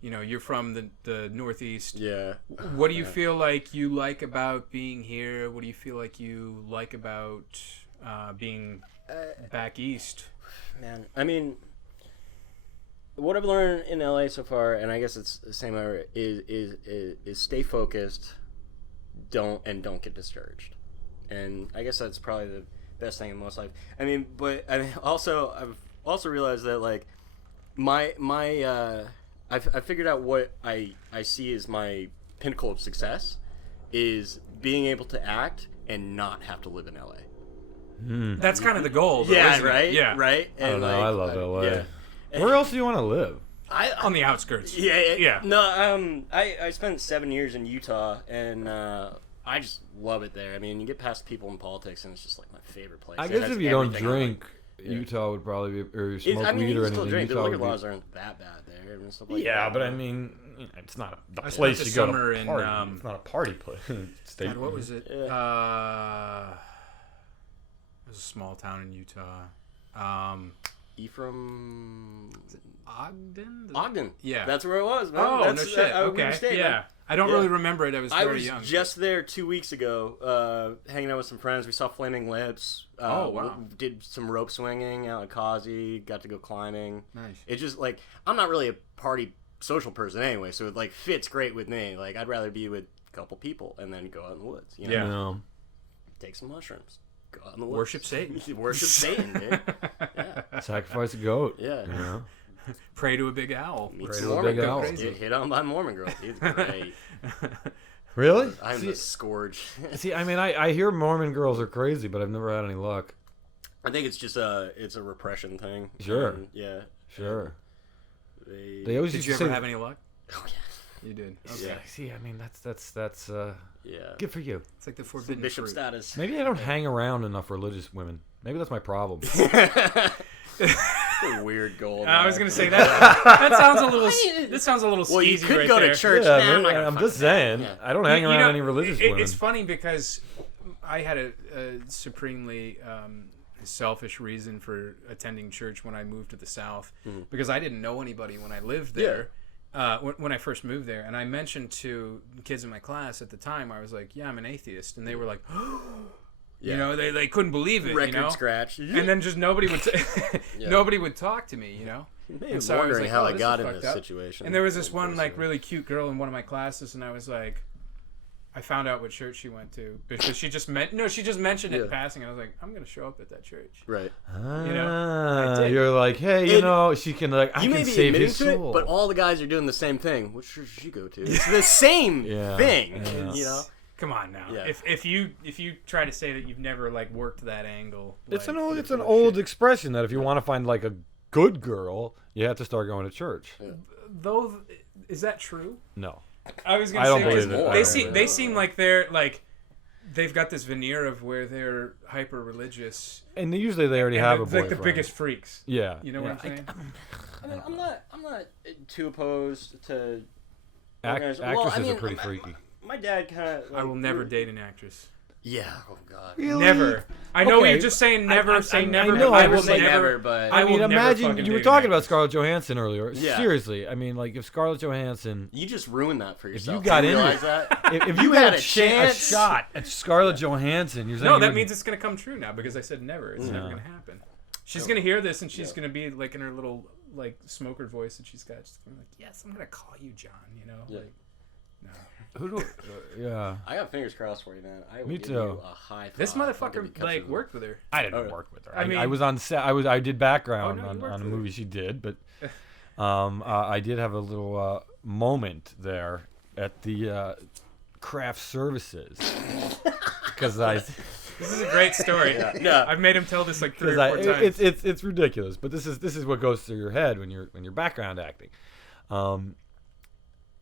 you know, you're from the Northeast. Yeah. What do you feel like you like about being here? What do you feel like you like about being back east? Man, I mean, what I've learned in LA so far, and I guess it's the same over, is stay focused, don't get discouraged, and I guess that's probably the best thing in most life. I mean, but I mean, I've also realized that like I figured out what I see as my pinnacle of success is being able to act and not have to live in LA. That's kind of the goal, though, Yeah, isn't it? right. Yeah, right. I don't know. I love LA. Yeah. Where else do you want to live? on the outskirts. Yeah. No, I spent 7 years in Utah, and I just love it there. I mean, you get past people in politics, and it's just like my favorite place. I It guess has if you don't everything I like. drink, Utah would probably be, or smoke I mean, weed you or can still anything. drink. The Utah liquor would be- laws aren't that bad there and stuff like that. Yeah, but I mean, it's not the I spent place the you go summer to in, party. It's not a party place. State. God, what was it? Yeah. It was a small town in Utah. Ephraim. Ogden? Yeah. That's where it was, man. Oh, That's, no shit. we Okay. stayed, Yeah. man. I don't really remember it. I was I very was young. just there 2 weeks ago, hanging out with some friends. We saw Flaming Lips. Oh, wow. Did some rope swinging out at Kazi. Got to go climbing. Nice. It's just like I'm not really a party social person anyway, so it like fits great with me. Like I'd rather be with a couple people and then go out in the woods. You know? Yeah. No. Take some mushrooms. Go out in the woods. Worship Satan. Worship Satan, dude. Yeah. Sacrifice a goat. Yeah. You know? Pray to a big owl. Meet Pray some to a Mormon big owl. girls. Get hit on by Mormon girls. It's great. Really? I'm the scourge. See, I mean, I hear Mormon girls are crazy, but I've never had any luck. I think it's just a repression thing. Sure. And, yeah. Sure. They always Did used you to ever say, have any luck? Oh yeah. You did. Okay. Yeah. See, I mean, that's Yeah. good for you. It's like the forbidden Bishop fruit. status. Maybe I don't hang around enough religious women. Maybe that's my problem. A weird goal. I was gonna say that. That sounds a little. That sounds a little. Well, you skeezy could right go there. to church. Yeah, Nah, maybe- not I'm gonna just fuck saying. that. I don't hang You around know, any religious women. It's funny because I had a supremely selfish reason for attending church when I moved to the South because I didn't know anybody when I lived there. when I first moved there, and I mentioned to kids in my class at the time, I was like, "Yeah, I'm an atheist," and they were like, you know, they couldn't believe it. Record you know? scratch. And then just nobody would nobody would talk to me, you know. I'm so wondering like, how I this got is in fucked this up. situation. And there was this one like really cute girl in one of my classes, and I was like, I found out what church she went to because she just mentioned it in passing, and I was like, I'm gonna show up at that church. Right. You know, I did. You're like, hey, you know, she can like, I you can may be save admitting his to soul. it, but all the guys are doing the same thing. What church did you go to? It's the same thing. Yeah. You know. Come on now. Yeah. If you try to say that you've never like worked that angle, It's like, an old expression that if you want to find like a good girl, you have to start going to church. Though, is that true? No. I was gonna I don't say 'cause believe it. they seem like they're like they've got this veneer of where they're hyper religious. And usually they already have a boyfriend. like the biggest freaks. Yeah. You know what I'm saying? I mean, I'm not too opposed to. Actresses are pretty freaky. My dad kind of. I will never date an actress. Yeah. Oh God. Never. I know Okay. you're just saying never. Say never. I know, but I I will would say never. but I I mean, will never imagine fucking you were date talking an about actress. Scarlett Johansson earlier. Yeah. Seriously, I mean, like if Scarlett Johansson, you just ruined that for yourself. you got Do you into realize it, that? if you had had a a chance. shot at Scarlett Johansson, you're saying No, you that would- means it's gonna come true now because I said never. It's never gonna happen. She's gonna hear this and she's gonna be like in her little like smoker voice that she's got. She's gonna be like, yes, I'm gonna call you John. You know, Yeah. like no. Who do? Yeah. I got fingers crossed for you, man. I will Me give too. You a high five. This I'll give motherfucker you like cups worked with her. I didn't Okay. work with her. I mean- I was on set. I did background Oh, no, you worked on a with her. movie she did, but I did have a little moment there at the craft services because I. This is a great story. Yeah. I've made him tell this like 3 or Because 4 times. it's ridiculous, but this is what goes through your head when you're background acting.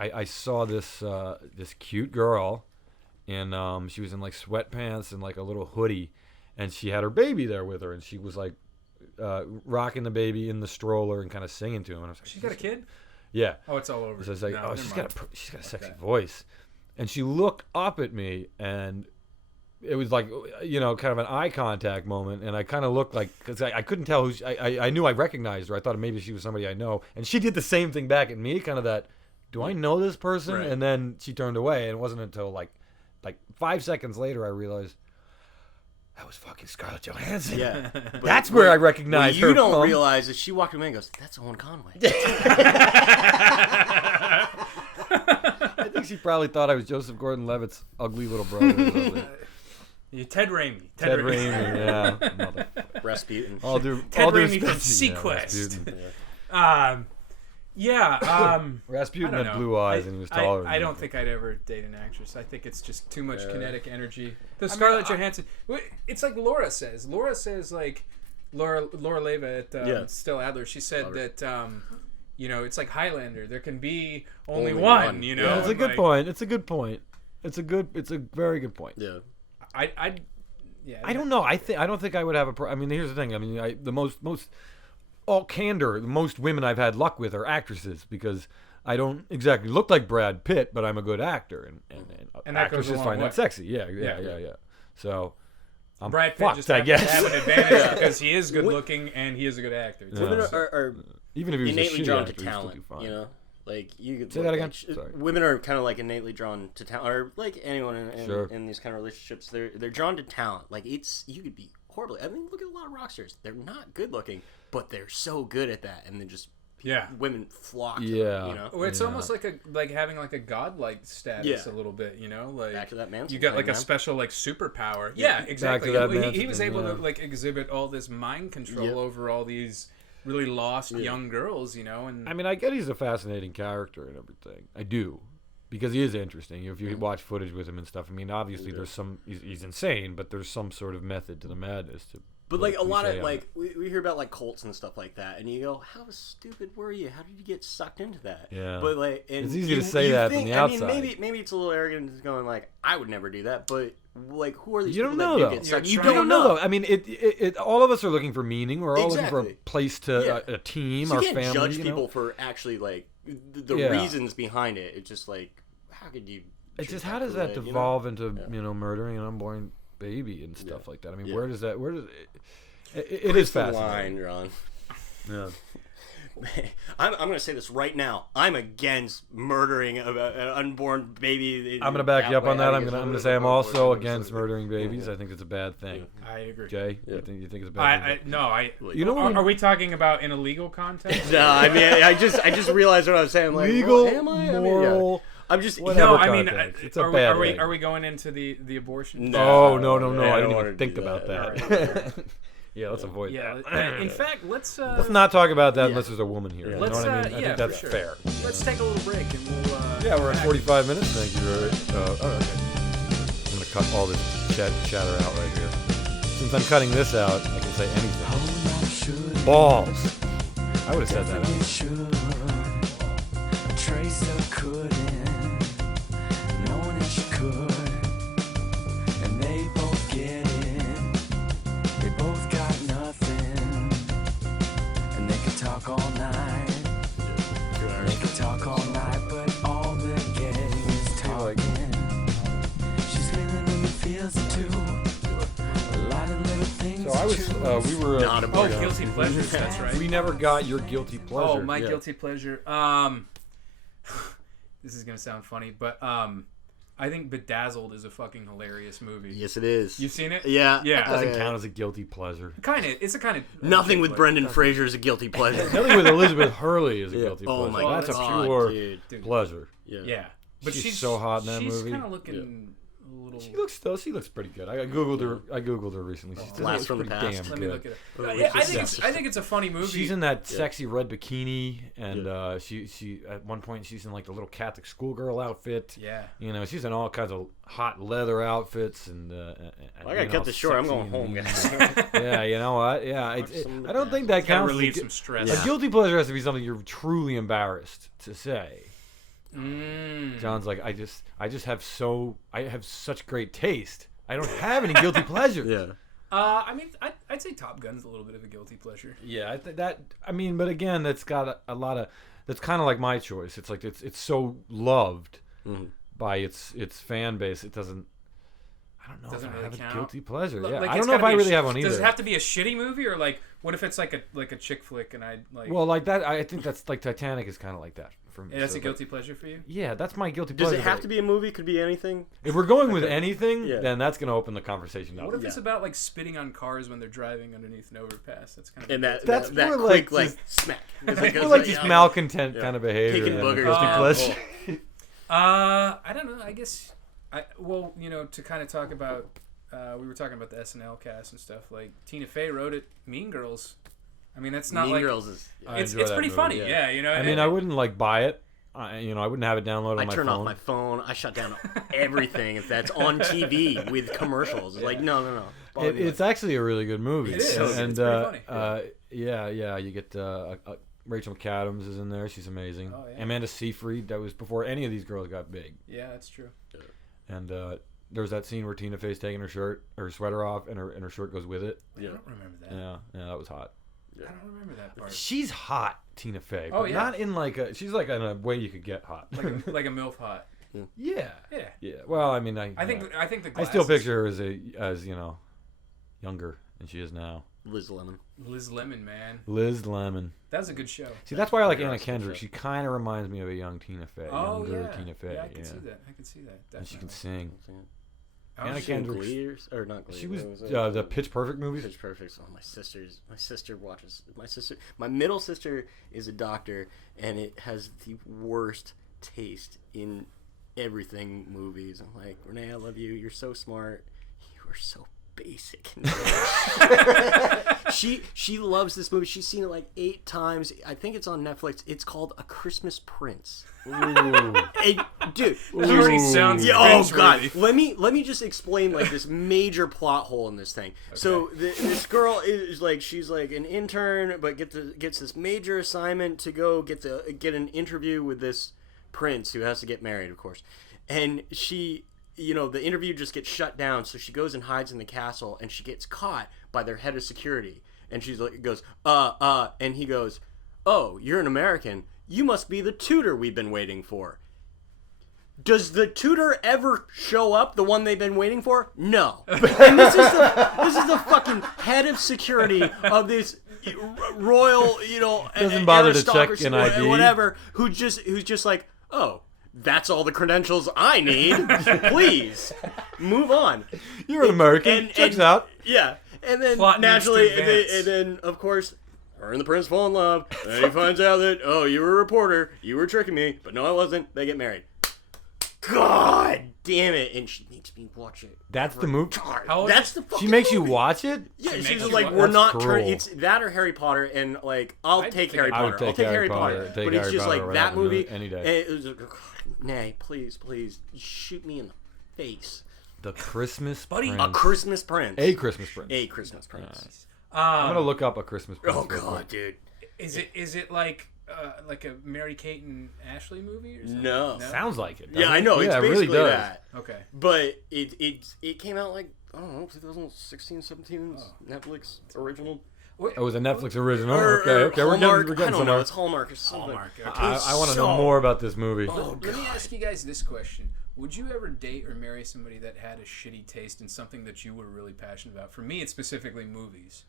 I saw this cute girl, and she was in like sweatpants and like a little hoodie, and she had her baby there with her, and she was like rocking the baby in the stroller and kind of singing to him. And I was like, She's got a kid? yeah. Oh, it's all over. So I was like, No, oh, never she's mind. got a sexy voice, and she looked up at me, and it was like, you know, kind of an eye contact moment, and I kind of looked like, because I couldn't tell who I knew I recognized her. I thought maybe she was somebody I know, and she did the same thing back at me, kind of that, do I know this person? Right. And then she turned away, and it wasn't until like 5 seconds later I realized that was fucking Scarlett Johansson. Yeah. That's where I recognized her you don't from. realize is she walked away and goes, "That's Owen Conway." I think she probably thought I was Joseph Gordon-Levitt's ugly little brother. Or something. You Ted Raimi. Ted Raimi, yeah. Mother- Rasputin. All due, Ted all due Raimi from respect- Sequest. Yeah, Rasputin. Rasputin I don't had know. blue eyes and he was taller. I than don't me. think I'd ever date an actress. I think it's just too much kinetic energy. The Scarlett Johansson. It's like Laura says. Laura says like Laura Leva at Still Adler. She said that you know, it's like Highlander. There can be only one. You know, Yeah, it's a and, good like, point. It's a good point. It's a very good point. Yeah. I don't know. I don't think I would have a. I mean, here's the thing. I mean, the most all candor. The most women I've had luck with are actresses because I don't exactly look like Brad Pitt, but I'm a good actor, and that goes a actresses long find way. that sexy. Yeah. So I'm Brad Pitt fucked, just I happens guess. to have an advantage because he is good looking and he is a good actor. It's Women like- are Even if he was innately a shitty drawn actor, to he'd still talent. do fine. You know, like you could Say that again? like, Sorry. women are kind of like innately drawn to talent, or like anyone in, Sure. in these kind of relationships, they're drawn to talent. Like you could be horribly. I mean, look at a lot of rock stars. They're not good looking, but they're so good at that, and then just women flock to them, you know. Well, it's almost like having like a godlike status a little bit, you know, like Back to that Manson you got thing, like a man. special like superpower. Yeah, exactly. that He Manson was thing, able to yeah. like exhibit all this mind control over all these really lost young girls, you know. And I mean, I get he's a fascinating character and everything. I do. Because he is interesting. If you watch footage with him and stuff, I mean, obviously there's some, he's insane, but there's some sort of method to the madness. But like a lot cliche of on like we hear about like cults and stuff like that, and you go, "How stupid were you? How did you get sucked into that?" Yeah. But like, and It's easy to say that from the outside. I mean, maybe it's a little arrogant going like, "I would never do that," but like, who are these You people don't know, that though. do get sucked? You You don't know, though. I mean, it all of us are looking for meaning. We're all looking for a Exactly. place to a team, So our you can't family. judge you know? people for actually like the Yeah. reasons behind it. It's just like, how could you? It's choose just how does that Kool-Aid, you know? devolve into murdering an unborn baby and stuff like that? I mean, where does it? It is The fascinating. line, Ron. Yeah. I'm going to say this right now. I'm against murdering an unborn baby. I'm going to back you up on that. I'm going to say I'm also against murdering babies. I think it's a bad thing. I agree. Jay, you think it's a bad thing? You know, are we talking about in a legal context? No, I mean, I just realized what I was saying. I'm like, legal, am I? moral. I'm just Whatever no. I mean, it's a bad thing. are we going into the abortion? No. Oh no! Yeah, I didn't don't even think do about that. that. Yeah, let's avoid that. Yeah. In fact, let's not talk about that unless there's a woman here. You know Let's, what I mean? I think that's for sure. fair. Let's take a little break and we'll. Yeah, we're at 45 minutes. Thank you very much. I'm going to cut all this chatter out right here. Since I'm cutting this out, I can say anything. Balls. I would have said that. Tracer couldn't, knowing that she could, and they both get it. They both got nothing, and they could talk all night. They could talk all night, but all they're getting is talking. She's living in the fields too. A lot of little things. So I was, we were. Not a guilty pleasures. That's right. We never got your guilty pleasure. Oh, my guilty pleasure. This is gonna sound funny, but I think Bedazzled is a fucking hilarious movie. Yes, it is. You've seen it? Yeah. Yeah. Doesn't count as a guilty pleasure. Kind of. It's a kind of. Nothing with Brendan Fraser is a guilty pleasure. Nothing with Elizabeth Hurley is a guilty Oh pleasure. my That's a God, pure dude. pleasure. Yeah. But She's so hot in that she's movie. She's kind of looking a little. She looks pretty good. I googled her recently. She's Blast from the pretty past. damn Let me good. look it up. I think it's a funny movie. She's in that sexy red bikini, and she at one point she's in like the little Catholic schoolgirl outfit. Yeah. You know, she's in all kinds of hot leather outfits, and I gotta cut this short. I'm going home, guys. Yeah, you know what? Yeah, I don't think that Gotta counts. relieve some stress. A guilty pleasure has to be something you're truly embarrassed to say. John's like, I have such great taste. I don't have any guilty pleasures. Yeah. I mean, I'd say Top Gun's a little bit of a guilty pleasure. Yeah, but again, that's got a lot of. That's kind of like my choice. It's like it's so loved by its fan base. It doesn't. I don't know if I have a guilty pleasure. Yeah, I don't know if I really have one either. Does it have to be a shitty movie, or like, what if it's like a chick flick and I like? Well, like that, I think that's like Titanic is kind of like that for me. Yeah, that's a guilty pleasure for you. Yeah, that's my guilty Does pleasure. it have to be a movie? Could be anything. If we're going with anything, then that's going to open the conversation up. What if it's about like spitting on cars when they're driving underneath an overpass? That's kind of And that's that more quick like smack. More like just malcontent kind of behavior. Taking than boogers. guilty pleasure. I don't know. I guess to kind of talk about. We were talking about the SNL cast and stuff. Like Tina Fey wrote it. Mean Girls. I mean, that's not Mean like Girls is. it's pretty funny. Yeah, you know. I mean, I wouldn't like buy it. I wouldn't have it downloaded on my phone. I turn off my phone. I shut down everything if that's on TV with commercials. It's like no. It's actually a really good movie. It is. And it's pretty funny. Yeah. You get Rachel McAdams is in there. She's amazing. Oh, yeah. Amanda Seyfried. That was before any of these girls got big. Yeah, that's true. And there's that scene where Tina Fey's taking her sweater off, and her shirt goes with it. I don't remember that. Yeah, that was hot. I don't remember that part. She's hot, Tina Fey, but Oh, yeah. not in like a. She's like in a way you could get hot. like a MILF hot. Yeah. Yeah. Well, I mean, I think the I glasses, still picture her as younger than she is now. Liz Lemon. Liz Lemon, man. Liz Lemon. That was a good show. See, that's why I like Anna Kendrick. She kind of reminds me of a young Tina Fey. Oh younger yeah. Tina Fey. Yeah, I can see that. I can see that. Definitely. And she can sing. Oh, Anna shit. Kendrick. Glee or not Glee. She was What the Pitch Perfect movies. Pitch Perfect. Oh, my sister watches. My middle sister is a doctor, and it has the worst taste in everything movies. I'm like, Renee, I love you. You're so smart. You are so basic. She loves this movie. She's seen it like 8 times. I think it's on Netflix. It's called A Christmas Prince. Ooh. Dude, That already sounds oh god, cringe-worthy. let me just explain like this major plot hole in this thing. Okay. So this girl is like, she's like an intern, but gets this major assignment to go get an interview with this prince who has to get married, of course. And she, the interview just gets shut down, so she goes and hides in the castle, and she gets caught by their head of security. And she's like, goes, and he goes, oh, you're an American. You must be the tutor we've been waiting for. Does the tutor ever show up, the one they've been waiting for? No. And this is the fucking head of security of this royal, Doesn't bother to check aristocracy, an ID. whatever, who's just like, oh, that's all the credentials I need. Please move on. You're an American. Checks out. Yeah, and then Plot needs to naturally, advance. and then of course, her and the prince fall in love. And he finds out that, oh, you were a reporter, you were tricking me, but no, I wasn't. They get married. God damn it! And she makes me watch it. That's the movie. God, How old that's is- the fucking She makes you movie. watch it? Yeah, She she's makes just you like, watch- we're That's not cruel. turning. It's that or Harry Potter, and like, I'll I'd take take Harry Harry I Potter. would I'll take Harry Potter. Take But it's Harry just Potter like right that out movie. any day. And it was like, nay, please, shoot me in the face. The Christmas Buddy, Prince. A Christmas Prince. A Christmas Prince. A Christmas Prince. I'm gonna look up A Christmas Prince. Oh real god, quick. dude. Is it like a Mary-Kate and Ashley movie or something? No. Sounds like it. Yeah, doesn't I know. it? It's Yeah, it basically really does. that. Okay. But it came out like, I don't know, 2016, 17 Netflix original. Wait, It was a Netflix original. Or Okay, we're Hallmark. getting I don't know. somewhere. It's Hallmark or something. Hallmark. Okay. I want to know so- more about this movie. Let me ask you guys this question. Would you ever date or marry somebody that had a shitty taste in something that you were really passionate about? For me, it's specifically movies.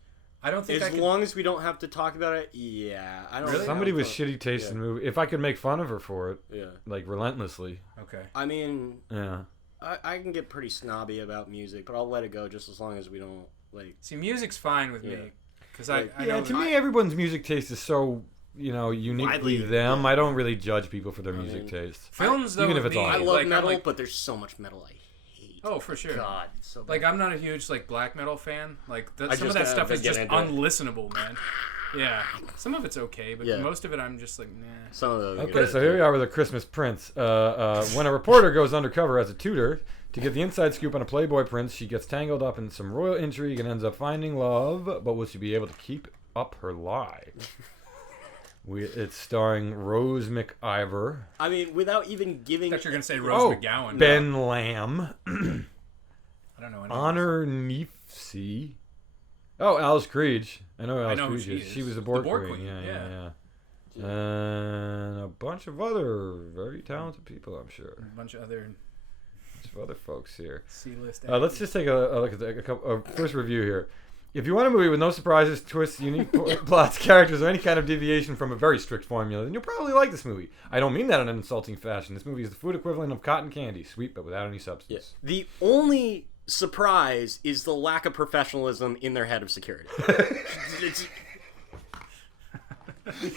I don't think I As could... long as we don't have to talk about it, yeah. I don't. Really? Somebody I with don't- shitty taste yeah. in movie. If I could make fun of her for it, Yeah. like relentlessly. Okay. I mean, Yeah. I can get pretty snobby about music, but I'll let it go just as long as we don't like. See, music's fine with Yeah. me. Because I Yeah, know to that- me, everyone's music taste is so, uniquely Widely, them. yeah. I don't really judge people for their music mean, taste. Films, though, even if with it's me, all I Yeah. love like, I'm metal, like- but there's so much metal I hate. Oh, for sure. God, it's so bad. Like, I'm not a huge, black metal fan. Like, some of just that got stuff to is get just into it. unlistenable, man. Yeah. Some of it's okay, but Yeah. most of it I'm just like, nah. Some of those. Okay, so here we are with A Christmas Prince. When a reporter goes undercover as a tutor to get the inside scoop on a Playboy prince, she gets tangled up in some royal intrigue and ends up finding love, but will she be able to keep up her lie? It's starring Rose McIver, I mean, without even giving. I thought you were going to say Rose McGowan. Ben Lamb, I don't know. Honor Neefsey. Oh, Alice Creed. I know Alice know who Creed she is. is. She was the The Borg Borg Queen. Queen, Yeah. And a bunch of other very talented people, I'm sure. A bunch of other Of other folks here. C-list Let's just take a look at a couple. First review here. If you want a movie with no surprises, twists, unique plots, characters, or any kind of deviation from a very strict formula, then you'll probably like this movie. I don't mean that in an insulting fashion. This movie is the food equivalent of cotton candy, sweet but without any substance. The only surprise is the lack of professionalism in their head of security. It's-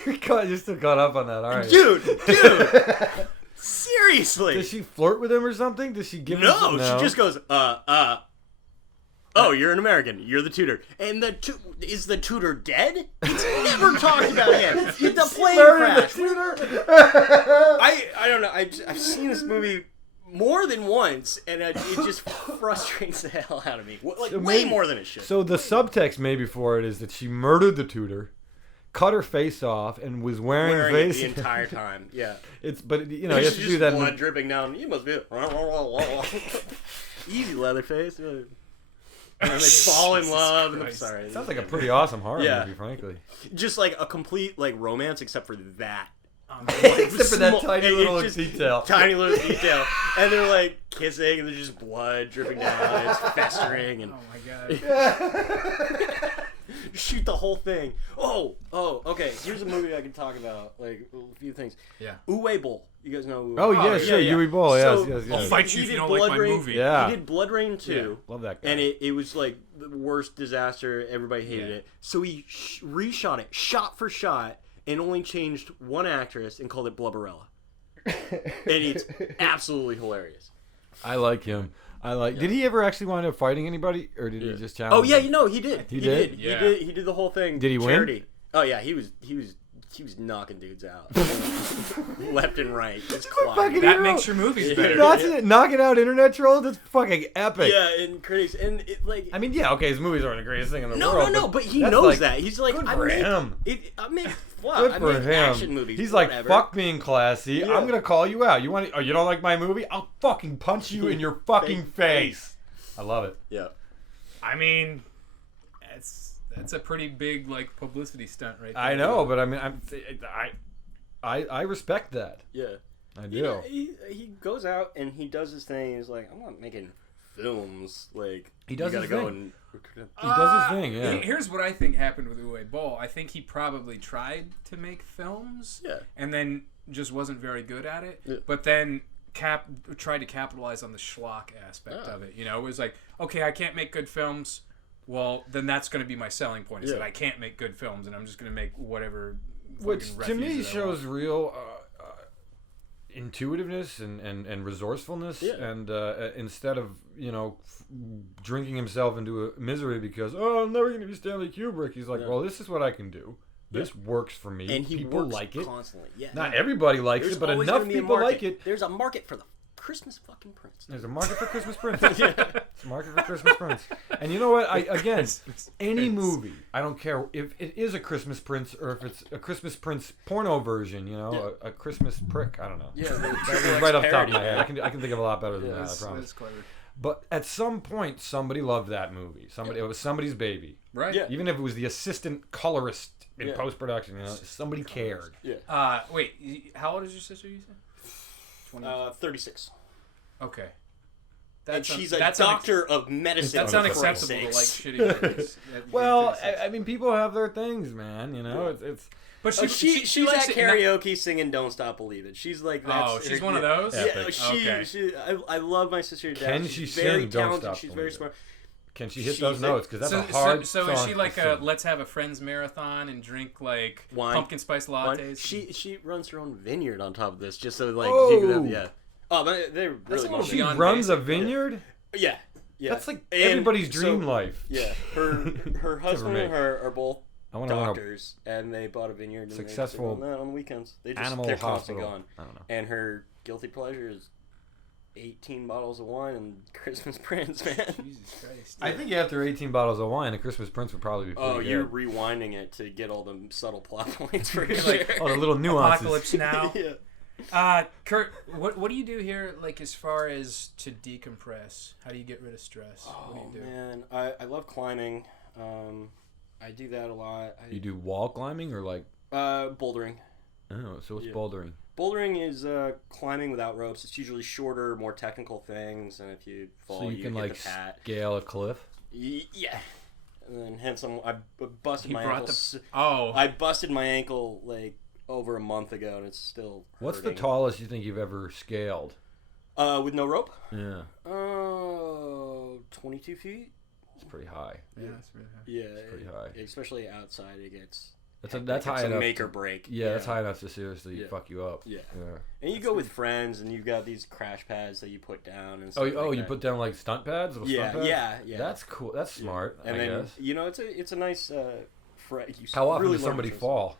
You're still caught up on that, all right? dude, seriously. Does she flirt with him or something? Does she give him No, she just goes, oh, you're an American. You're the tutor. And is the tutor dead? It's never talked about him. The plane crash. I don't know. I've seen this movie more than once, and it just frustrates the hell out of me. Way more than it should. So the subtext maybe for it is that she murdered the tutor, cut her face off, and was wearing it face the entire time. Yeah. But you There's have to just do that. blood dripping down. You must be easy, Leatherface. And then they fall in love. And Christ. sorry. Sounds like a pretty awesome horror Yeah. movie, frankly. Just like a complete romance, except for that. Except for that Small- tiny it's little just detail. Tiny little detail. And they're kissing, and there's just blood dripping down, and it's festering, and Oh my god. shoot the whole thing. Oh, okay. Here's a movie I can talk about, a few things. Yeah. Uwe Boll. You guys know Uwe Oh, Boll? yeah, sure. Yui Boll. So, Yes. I'll fight you he if you did don't like Blood my Rain. movie. Yeah. He did Blood Rain 2. Love that guy. And it was the worst disaster. Everybody hated it. So he reshot it, shot for shot, and only changed one actress and called it Blubberella. And it's absolutely hilarious. I like him. Did he ever actually wind up fighting anybody, or did he just challenge? Oh yeah, them? he did. He did? Yeah. He did the whole thing. Did he win? Charity. Oh yeah, he was knocking dudes out, left and right. Just clogging. That makes your movies better. Knocking out internet trolls. That's fucking epic. Yeah, and crazy, and it I mean, yeah, okay, his movies aren't the greatest thing in the no, world. but he that's knows that. He's like, good I for make him. I make Good for him. action movies. He's whatever. like, fuck being classy. Yeah. I'm gonna call you out. You want? Oh, you don't like my movie? I'll fucking punch you in your fucking face. I love it. Yeah. I mean, that's a pretty big publicity stunt right there. I know, but I mean, I respect that. Yeah. I do. You know, he goes out and he does his thing. He's like, I'm not making films. Like He does you his gotta go thing. and He does his thing, yeah. Here's what I think happened with Uwe Boll. I think he probably tried to make films, Yeah. and then just wasn't very good at it. Yeah. But then tried to capitalize on the schlock aspect of it. You know, it was like, okay, I can't make good films. Well, then that's going to be my selling point. Is that I can't make good films, and I'm just going to make whatever. Which to me refuse that I shows want. real intuitiveness and resourcefulness, and instead of drinking himself into a misery because I'm never going to be Stanley Kubrick, he's like, well, this is what I can do. This works for me. And he people works like it. constantly. Yeah. Not everybody likes it, but always enough gonna be a people market. like it. There's a market for the Christmas fucking Prince. There's a market for Christmas Prince. It's a market for Christmas Prince. And you know what? Any movie, I don't care if it is a Christmas Prince or if it's a Christmas Prince porno version, a Christmas prick. I don't know. Yeah, That's right off the top of my head. I can think of a lot better than that, I promise. That's clever. But at some point, somebody loved that movie. It was somebody's baby. Right. Yeah. Even if it was the assistant colorist in post-production, somebody cared. Yeah. Wait, how old is your sister, you said? 36. Okay. And she's a doctor of medicine. That's for unacceptable to like Christ's shitty movies. Well, I mean, people have their things, man. It's But She likes likes it in that- karaoke singing "Don't Stop Believing." She's like, she's one of those? Yeah, Epic. I love my sister. Dad. Can She's she very sing "Don't talented. Stop She's very Believing"? smart. Can she hit She's those notes? Because that's a hard So is song she to like sing. let's have a friends marathon and drink like Wine. pumpkin spice lattes? She runs her own vineyard on top of this, just so like Oh. she could have, yeah. Oh, but they're That's really a little motivated. She beyond runs a basic. vineyard? Yeah. That's like And everybody's so- dream life. Yeah, her husband me. and her are both I want to run a doctors, and they bought a vineyard. And Successful they on the weekends. They're animal constantly hospital. gone. I don't know. And her guilty pleasure is 18 bottles of wine and Christmas Prince, man. Jesus Christ. I think after 18 bottles of wine, a Christmas Prince would probably be pretty Oh, good. you're rewinding it to get all the subtle plot points for You're sure. like, Oh, the little nuances. Apocalypse Now. Yeah. Kirt, what do you do here, like as far as to decompress? How do you get rid of stress? Oh, What do you do? man. I love climbing. I do that a lot. You do wall climbing or like... Bouldering. Oh, so what's Yeah. bouldering? Bouldering is climbing without ropes. It's usually shorter, more technical things, and if you fall, So you can hit like the pat. scale a cliff? Yeah. And then hence I busted He my brought ankle. Oh, I busted my ankle like over a month ago, and it's still What's the hurting. tallest you think you've ever scaled? With no rope? Yeah, 22 feet. it's pretty high. yeah, that's really high. Yeah, It's pretty high. Especially outside, it gets. That's high enough. Make or break. Yeah, that's high enough to seriously fuck you up. Yeah. Yeah. And you go with friends, and you've got these crash pads that you put down and Oh, stuff like you that. put down like stunt pads? Little Yeah, stunt pads? yeah. That's cool. That's smart, And I then guess. it's a nice. How often really does learn somebody from fall?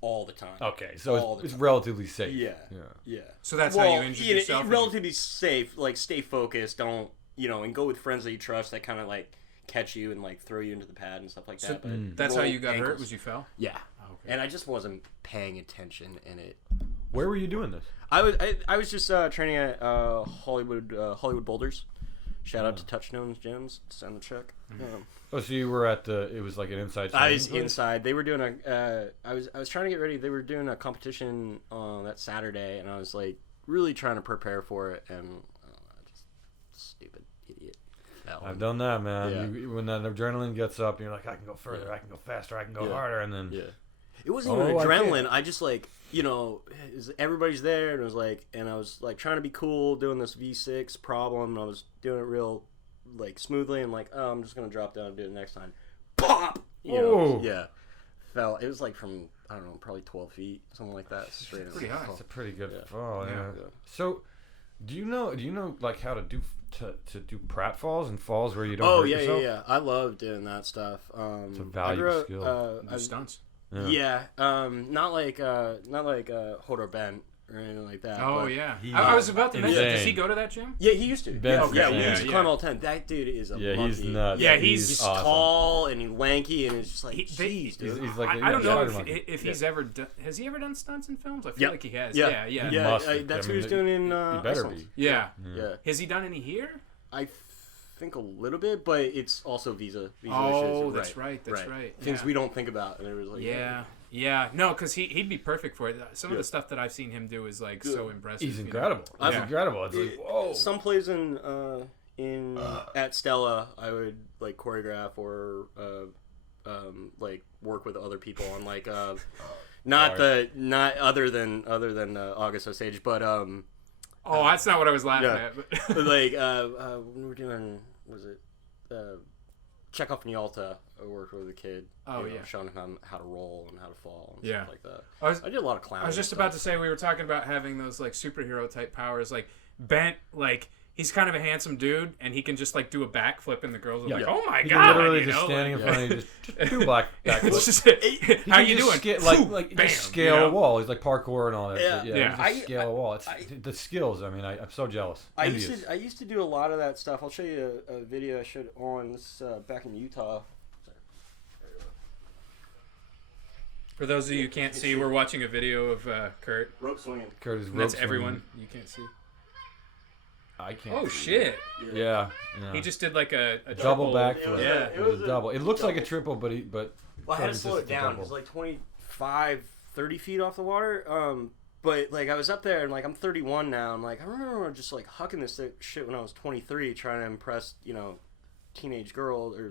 all the time. Okay, so All the it's time. relatively safe. Yeah. Yeah. Yeah. So that's how you injured yourself? Relatively safe. Like, stay focused. Don't and go with friends that you trust that kind of like catch you and like throw you into the pad and stuff like that. But That's how roll you got hurt? ankles. Was you fell? Yeah. Oh, okay. And I just wasn't paying attention in it. Where were you doing this? I was just training at Hollywood Boulders. Shout out to Touchstones Gyms. Send the check. Oh, so you were at it was like an inside I training was place? inside. They were doing I was trying to get ready. They were doing a competition on that Saturday, and I was like really trying to prepare for it, and just stupid idiot. I've done that, man. Yeah. When that adrenaline gets up, you're like, I can go further, I can go faster, I can go harder, and then It wasn't even Oh, I adrenaline. I just like everybody's there, and it was like, and I was like trying to be cool doing this V6 problem, and I was doing it real like smoothly, and like, oh, I'm just gonna drop down and do it next time. Pop. Oh. Yeah. Fell. It was like from I don't know, probably 12 feet, something like that. Straight pretty high. it's a pretty good Yeah. fall. Yeah. Yeah. So, do you know like how to do prat falls and falls where you don't Oh hurt yeah, yourself? yeah. I love doing that stuff. It's a valuable skill. Do stunts. Yeah. Not like Hodor Ben or anything like that. Oh but- yeah. He's I was about to mention. Does insane. he go to that gym? Yeah, he used to. Ben's yeah, we insane. used to Yeah, climb yeah. all the time. That dude is a Yeah, he's monkey. nuts. Yeah, He's awesome. tall and he's lanky, and it's just like, They- jeez, dude. He's like I don't know spider monkey. if he's ever done. Has he ever done stunts in films? I feel Yep. like he has. Yeah. Yeah. He Yeah, must have. that's I who mean, he's doing in he better Iceland. be. Yeah. Yeah. Has he done any here? I think a little bit, but it's also visa Oh, issues. that's right. That's right. Things Yeah. we don't think about, and it was like, Yeah. No, because he'd be perfect for it. Some of the stuff that I've seen him do is like so impressive. He's you know? incredible. He's Yeah. incredible. It's like, whoa. Some plays in at Stella, I would like choreograph or like work with other people on like not other than August Osage, but oh, that's not what I was laughing at. But like when we were doing, was it Chekhov in Yalta? I worked with a kid. Showing him how to roll and how to fall and stuff like that. I did a lot of clowning. I was just about to say, we were talking about having those like superhero type powers, like Bent, like he's kind of a handsome dude, and he can just like do a backflip, and the girls are like, "Oh my god!" Literally just standing in front of you, just do backflips. It's just, how you doing? Like just scale a wall. He's like parkour and all that shit. Yeah. Just scale a wall. It's the skills. I mean, I'm so jealous. I used to do a lot of that stuff. I'll show you a video I showed on this back in Utah. For those of you who can't see, we're watching a video of Kirt. Rope swinging. Kirt is rope That's swinging. everyone. You can't see. I can't. Oh see shit! Yeah. He just did like a double triple backflip. Yeah, it was a double. It looks like a triple, but Well, I had to slow it down. It was like 25, 30 feet off the water. But like I was up there and like I'm 31 now. I'm like I remember just like hucking this shit when I was 23, trying to impress teenage girls or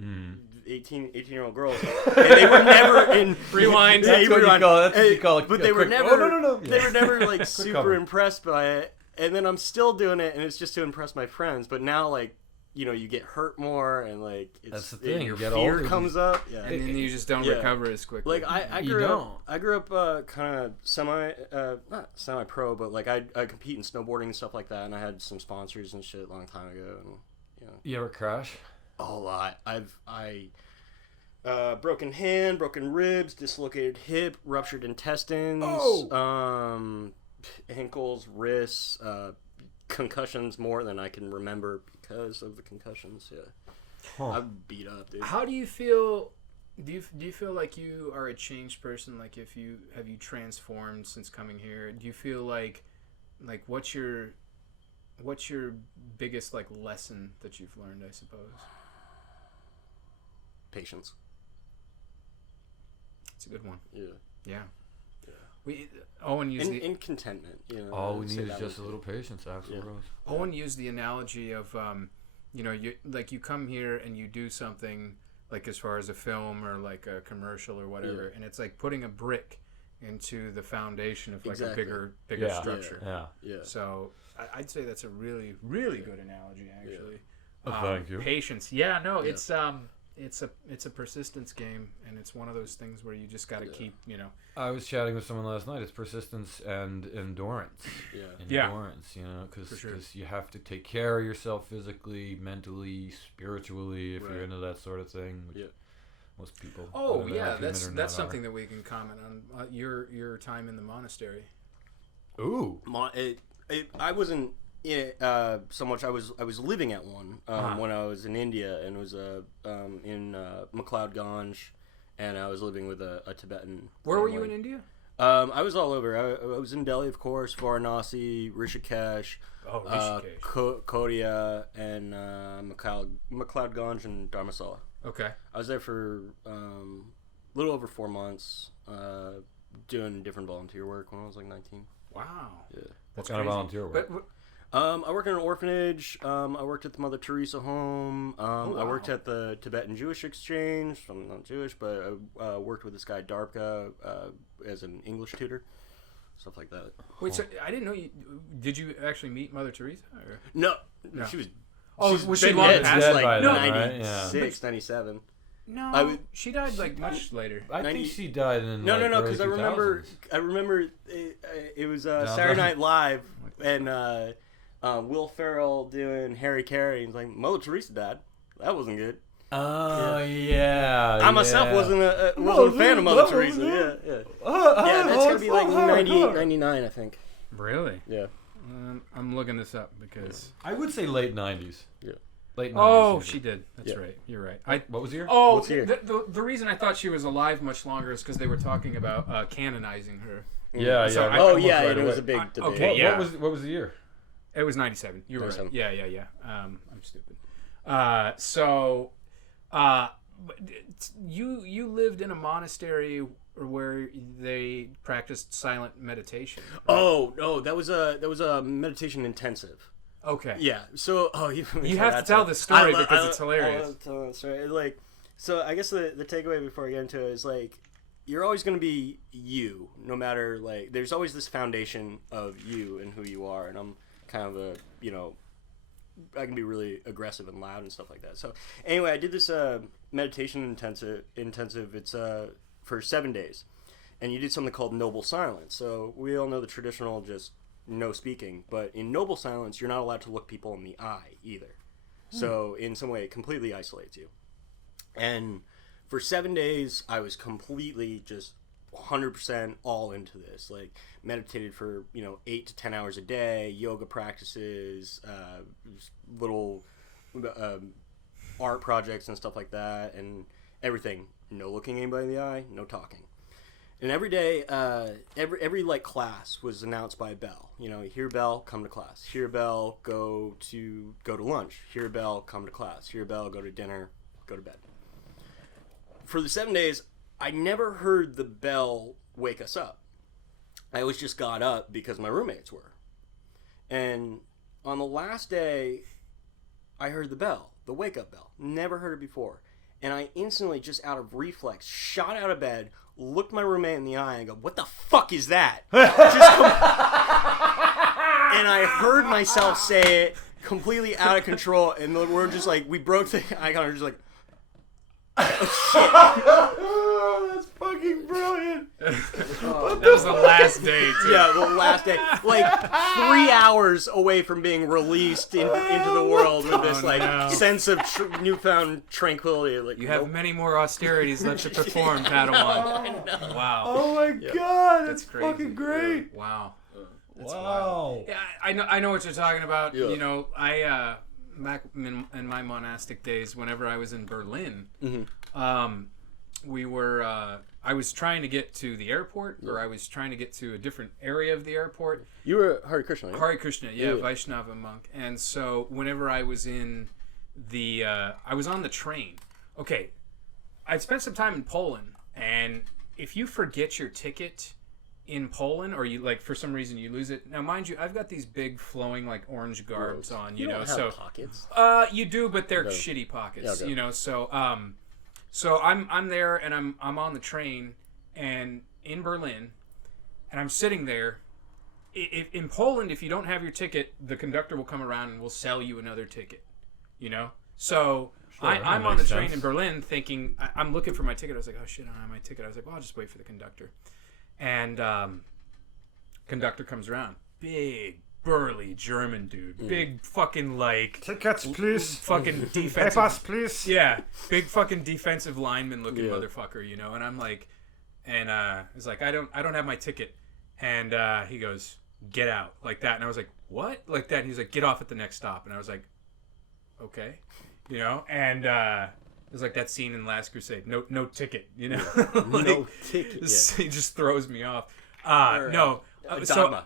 18-year-old girls, and they were never in rewind. That's what you call it. But they were never. They were never like super impressed by it. And then I'm still doing it, and it's just to impress my friends. But now, like, you get hurt more, and like that's the thing. Your you get fear older, comes up, and then you just don't recover as quickly. Like I grew up kind of not semi-pro, but like I compete in snowboarding and stuff like that, and I had some sponsors and shit a long time ago. And you ever crash? A lot. I broken hand, broken ribs, dislocated hip, ruptured intestines. Ankles, wrists, concussions more than I can remember because of the concussions. I'm beat up, dude. How do you feel? Do you feel like you are a changed person? Like have you transformed since coming here? Do you feel like what's your biggest like lesson that you've learned? I suppose patience. It's a good one. Yeah. Owen used in contentment. All we need is just a little patience, absolutely. Yeah. Owen used the analogy of, you come here and you do something like as far as a film or like a commercial or whatever, and it's like putting a brick into the foundation of like a bigger structure. Yeah. So I'd say that's a really, really good analogy, actually. Thank you. Patience. Yeah. No, it's a persistence game, and it's one of those things where you just got to keep, I was chatting with someone last night. It's persistence and endurance. Endurance, because you have to take care of yourself physically, mentally, spiritually, if you're into that sort of thing. Which most people. Oh yeah, that's something that we can comment on. Your time in the monastery. Ooh. I wasn't so much. I was living at one when I was in India, and it was in McLeod Ganj, and I was living with a Tibetan. Where were you in India? I was all over. I was in Delhi, of course, Varanasi, Rishikesh, Kodia, and McLeod Ganj and Dharmasala. Okay. I was there for a little over 4 months, doing different volunteer work when I was like 19. Wow. Yeah. What kind of volunteer work? I worked in an orphanage. I worked at the Mother Teresa home. I worked at the Tibetan Jewish Exchange. I'm not Jewish, but I worked with this guy Darpka as an English tutor, stuff like that. Wait, so I didn't know you. Did you actually meet Mother Teresa? Or? No, she was. Was she long past? Dead by then, 96, 97. No, she died like much later. I think she died in no, because I remember it was Saturday Night Live and Will Ferrell doing Harry Carey. He's like, Mother Teresa died. That wasn't good. Oh yeah. I myself wasn't a fan of Mother Teresa. Yeah. That's gonna be like 98, 99, I think. Really? Yeah. I'm looking this up because I would say late 90s. Yeah. Late 90s. Oh, she did. That's right. You're right. What was the year? Oh, What's the year? The reason I thought she was alive much longer is because they were talking about canonizing her. Yeah. So it was a big debate. Okay, What was the year? It was 97. You were 97. right. Yeah. I'm stupid. You lived in a monastery where they practiced silent meditation. Right? Oh no, that was a meditation intensive. Okay. Yeah. So, You have to tell the story because it's hilarious. I love telling the story. Like, so I guess the takeaway before I get into it is like, you're always going to be you, no matter like. There's always this foundation of you and who you are, and I'm kind of I can be really aggressive and loud and stuff like that. So anyway, I did this meditation intensive. It's for 7 days, and you did something called noble silence. So we all know the traditional just no speaking, but in noble silence, you're not allowed to look people in the eye either. So in some way, it completely isolates you. And for 7 days, I was completely just 100% all into this. Like, meditated for 8 to 10 hours a day, yoga practices, little art projects and stuff like that, and everything. No looking anybody in the eye, no talking. And every day, every like class was announced by a bell. Hear a bell, come to class. Hear a bell, go to lunch. Hear a bell, come to class. Hear a bell, go to dinner, go to bed. For the 7 days, I never heard the bell wake us up. I always just got up because my roommates were. And on the last day, I heard the bell, the wake-up bell. Never heard it before. And I instantly, just out of reflex, shot out of bed, looked my roommate in the eye, and go, "What the fuck is that?" And I heard myself say it, completely out of control, and we're just like, we broke the eye contact, just like, oh shit. That's fucking brilliant. That was the last day, too. Yeah, the last day. Like 3 hours away from being released into the world with this sense of newfound tranquility. Like, You have many more austerities left to perform, Padawan. Wow. Oh my god, that's crazy. fucking great. Wow. That's Wow. wild. Yeah, I know what you're talking about. Yeah. I back in my monastic days, whenever I was in Berlin, I was trying to get to the airport, or I was trying to get to a different area of the airport. You were Hare Krishna, right? Hare Krishna, yeah, Vaishnava monk. And so whenever I was in I was on the train. Okay, I'd spent some time in Poland, and if you forget your ticket in Poland, or you for some reason you lose it. Now, mind you, I've got these big flowing orange garbs on, you don't have pockets. You do, but they're shitty pockets, okay. So I'm there, and I'm on the train, and in Berlin, and I'm sitting there. In Poland, if you don't have your ticket, the conductor will come around and will sell you another ticket. So Sure, I'm on the train in Berlin, thinking I'm looking for my ticket. I was like, oh shit, I don't have my ticket. I was like, well, I'll just wait for the conductor. And conductor comes around, big burly German dude, big fucking tickets, please. Fucking defensive. Papers, please. Yeah, big fucking defensive lineman looking motherfucker, And I'm like, and he's like, I don't have my ticket, and he goes, get out, like that, and I was like, what, like that? And he's like, get off at the next stop, and I was like, okay, and it was like that scene in Last Crusade, no ticket, No ticket. He just throws me off. No.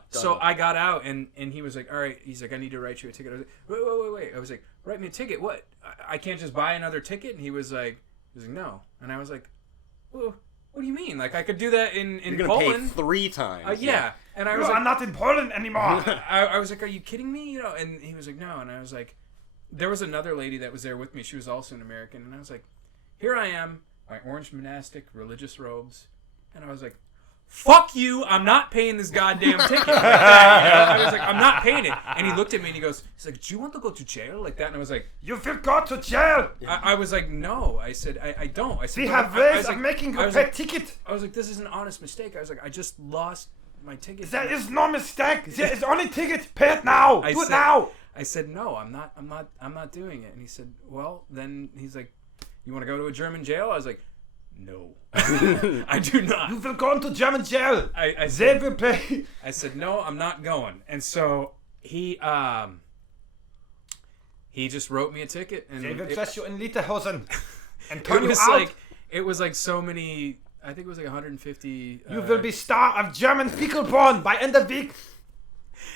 So I got out, and he was like, all right. He's like, I need to write you a ticket. I was like, wait. I was like, write me a ticket. What? I can't just buy another ticket? And he was like, no. And I was like, well, what do you mean? Like, I could do that in You're gonna Poland. pay 3 times. Yeah. And I was like, I'm not in Poland anymore. I was like, are you kidding me? And he was like, no. And I was like, there was another lady that was there with me. She was also an American. And I was like, here I am, my orange monastic religious robes. And I was like, fuck you, I'm not paying this goddamn ticket. Like that, I was like, I'm not paying it. And he looked at me and he's like, do you want to go to jail? Like that. And I was like, you will go to jail. I was like, no. I said, I don't. I said, we have ways of making you pay ticket. I was like, this is an honest mistake. I was like, I just lost my ticket. There is no mistake. There is only ticket. Pay it now. Do it now. I said, no, I'm not doing it. And he said, well, then he's like, you want to go to a German jail? I was like, no, I do not. You will go into German jail. I they will pay. I said, no, I'm not going. And so he just wrote me a ticket. And they will dress you in Lederhosen and it turn you was out. It was like so many, I think it was like 150. You will be star of German Pickelborn by end of week.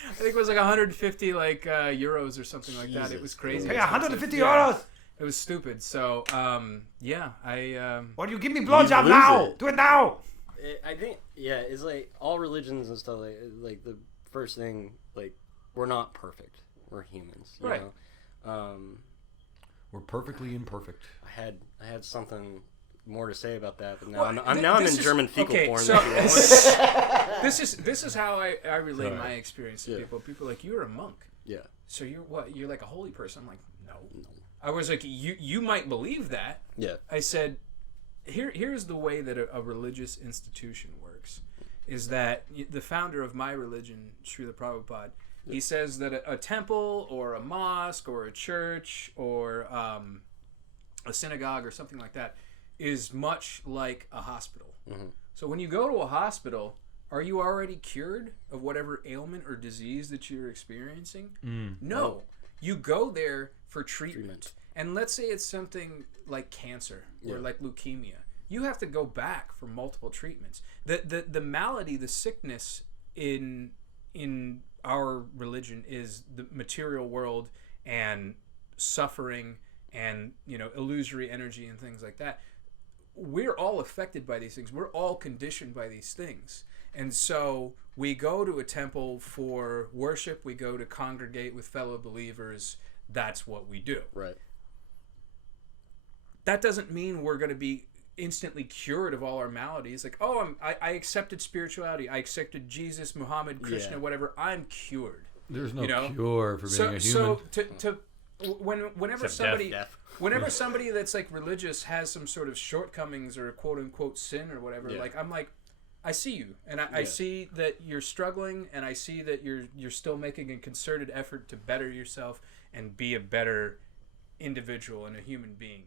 I think it was like 150 euros or something like that. It was crazy. Pay 150 euros. It was stupid. So, Or you give me blowjob now. Do it now. I think, it's like all religions and stuff, like the first thing, like, we're not perfect, We're humans, Right. know? We're perfectly imperfect. I had something more to say about that, but now Well, I'm in German fecal okay, porn. so if you want. this is how I relate Sorry. my experience to Yeah. people. People are like, you're a monk, Yeah. so you're what? You're like a holy person. I'm like, no. I was like, you might believe that. Yeah. I said, here's the way that a religious institution works, is that the founder of my religion, Srila Prabhupada, he says that a temple or a mosque or a church or a synagogue or something like that is much like a hospital. Mm-hmm. So when you go to a hospital, are you already cured of whatever ailment or disease that you're experiencing? No. You go there for treatment. And let's say it's something like cancer or like leukemia. You have to go back for multiple treatments. The malady, the sickness in our religion is the material world and suffering and, illusory energy and things like that. We're all affected by these things. We're all conditioned by these things. And so we go to a temple for worship. We go to congregate with fellow believers. That's what we do. Right. That doesn't mean we're going to be instantly cured of all our maladies. Like, oh, I accepted spirituality. I accepted Jesus, Muhammad, Krishna, whatever. I'm cured. There's no cure for being a human. So whenever Except somebody death. whenever somebody that's like religious has some sort of shortcomings or quote unquote sin or whatever, like I'm like, I see you, and I see that you're struggling, and I see that you're still making a concerted effort to better yourself and be a better individual and a human being.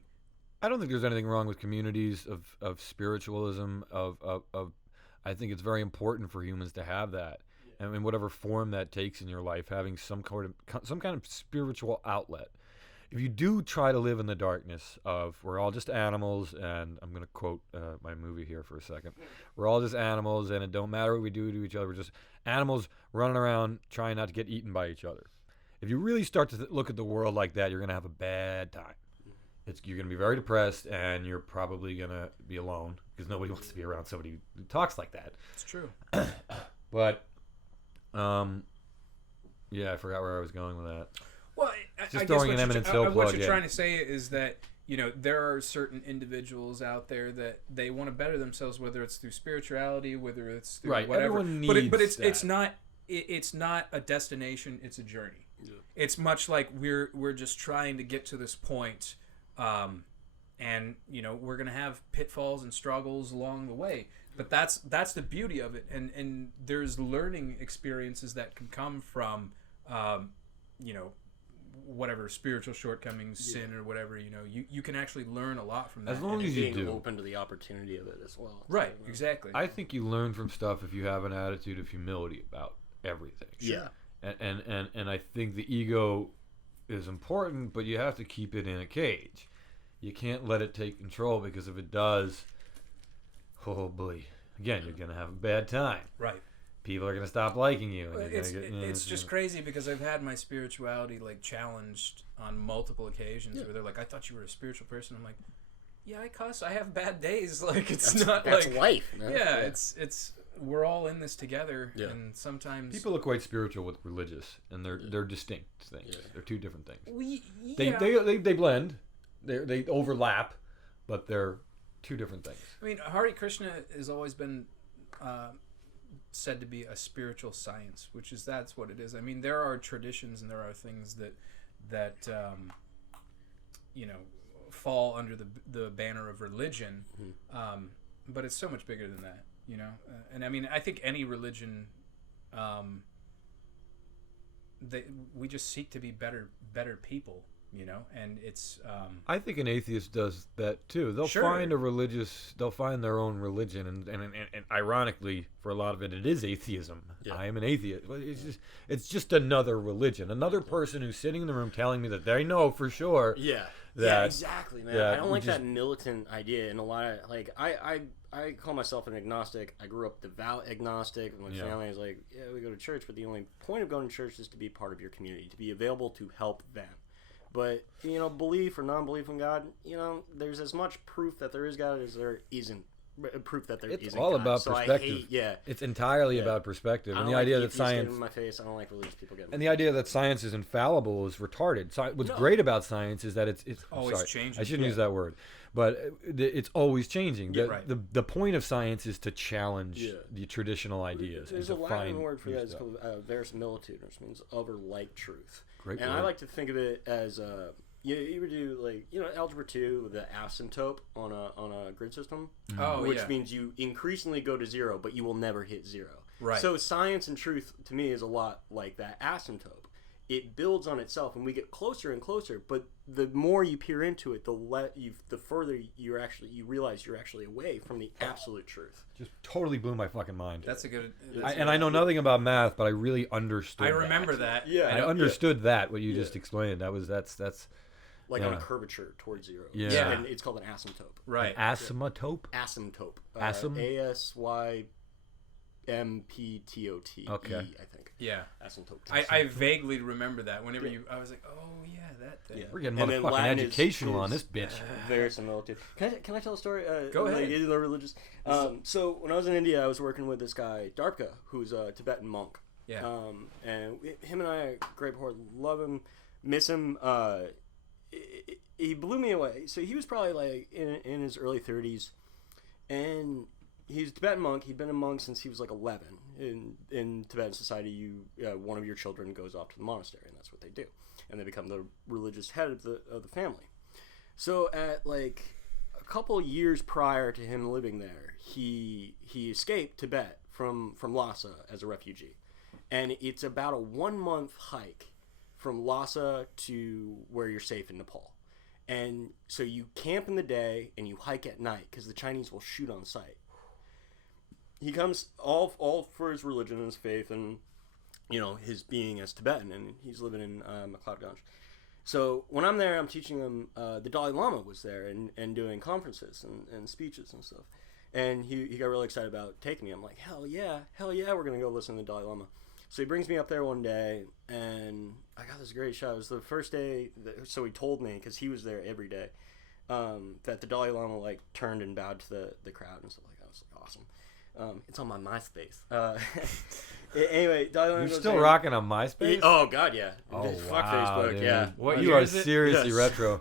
I don't think there's anything wrong with communities of spiritualism. I think it's very important for humans to have that, and in whatever form that takes in your life, having some kind of spiritual outlet. If you do try to live in the darkness of we're all just animals, and I'm going to quote my movie here for a second, we're all just animals, and it don't matter what we do to each other. We're just animals running around trying not to get eaten by each other. If you really start to look at the world like that, you're going to have a bad time. You're going to be very depressed, and you're probably going to be alone because nobody wants to be around somebody who talks like that. It's true. But, yeah, I forgot where I was going with that. Well, Just I throwing guess an Eminent Soul what plug you're in. trying to say is that there are certain individuals out there that they want to better themselves, whether it's through spirituality, whether it's through whatever. Everyone needs but it's that. it's not a destination; it's a journey. Yeah. It's much like we're just trying to get to this point, and we're gonna have pitfalls and struggles along the way. But that's the beauty of it, and there's learning experiences that can come from, whatever spiritual shortcomings, sin or whatever, you can actually learn a lot from that. As long as you Being do. open to the opportunity of it as well. Right, exactly. I think you learn from stuff if you have an attitude of humility about everything. Yeah. And I think the ego is important, but you have to keep it in a cage. You can't let it take control, because if it does, oh boy, again, you're going to have a bad time. Right. People are going to stop liking you. And It's just crazy, because I've had my spirituality challenged on multiple occasions where they're like, I thought you were a spiritual person. I'm like, yeah, I cuss. I have bad days. That's life, man. Yeah, it's we're all in this together, and sometimes people equate spiritual with religious, and they're distinct things. Yeah. They're two different things. They blend, they overlap, but they're two different things. I mean, Hare Krishna has always been said to be a spiritual science, that's what it is. I mean, there are traditions and there are things that fall under the banner of religion, but it's so much bigger than that, and I mean, I think any religion, we just seek to be better people, and it's I think an atheist does that too. They'll find their own religion, and ironically, for a lot of it is atheism. Yeah. I am an atheist. It's just another religion, another person who's sitting in the room telling me that they know for sure. Yeah. Exactly, man. I don't like that militant idea, and a lot of I call myself an agnostic. I grew up devout agnostic, and my family is like, yeah, we go to church, but the only point of going to church is to be part of your community, to be available to help them. But, belief or non-belief in God, there's as much proof that there is God as there isn't proof that there It's isn't all God. about so perspective. I hate, it's entirely about perspective, I and don't the like idea that atheists getting science in my face. I don't like religious people getting. and the idea that science is infallible is retarded. What's No. great about science is that it's Always sorry, changing. I shouldn't use that word, but it's always changing. Yeah, right. The point of science is to challenge Yeah. the traditional ideas. There's a and to Latin find word for new that. It's stuff. called verisimilitude, which means of or like truth. Great And word. I like to think of it as you ever do algebra 2, the asymptote on a grid system, Oh, which yeah. means you increasingly go to 0, but you will never hit 0. Right. So science and truth to me is a lot like that asymptote. It builds on itself, and we get closer and closer. But the more you peer into it, the further you realize you're actually away from the absolute truth. Just totally blew my fucking mind. That's a good. I know nothing about math, but I really understood. I remember that. Yeah. I understood that what you just explained. That's Like Yeah. on a curvature towards 0. Yeah. And it's called an asymptote. Right. asymptote. Asymptote. Asym? ASYMPTOTE, Okay. I think. Yeah. Asymptote. I vaguely remember that. Whenever I was like, oh yeah, that thing. Yeah. We're getting And then motherfucking Latin educational is- on this bitch. Verisimilitude. Can I tell a story? Go like, ahead. Even though religious. So when I was in India, I was working with this guy Darpka, who's a Tibetan monk. Yeah. And him and I are great rapport. Love him, miss him. He blew me away. So he was probably like in his early 30s, and he's a Tibetan monk. He'd been a monk since he was like 11. In Tibetan society, one of your children goes off to the monastery, and that's what they do, and they become the religious head of the family. So at like a couple years prior to him living there, he escaped Tibet from Lhasa as a refugee, and it's about a 1-month hike from Lhasa to where you're safe in Nepal. And so you camp in the day and you hike at night because the Chinese will shoot on sight. He comes all for his religion and his faith and, his being as Tibetan, and he's living in McLeod-Ganj. So when I'm there, I'm teaching him. The Dalai Lama was there and doing conferences and speeches and stuff. And he got really excited about taking me. I'm like, hell yeah, we're going to go listen to the Dalai Lama. So he brings me up there one day, and I got this great shot. It was the first day, so he told me, because he was there every day, that the Dalai Lama turned and bowed to the crowd and stuff like that. It was awesome. It's on my MySpace. Anyway, Dalai Lama You're goes still there. rocking on MySpace? Oh God, yeah. Oh, Fuck wow, Facebook, dude. yeah. What You year are is it? seriously Yes. retro.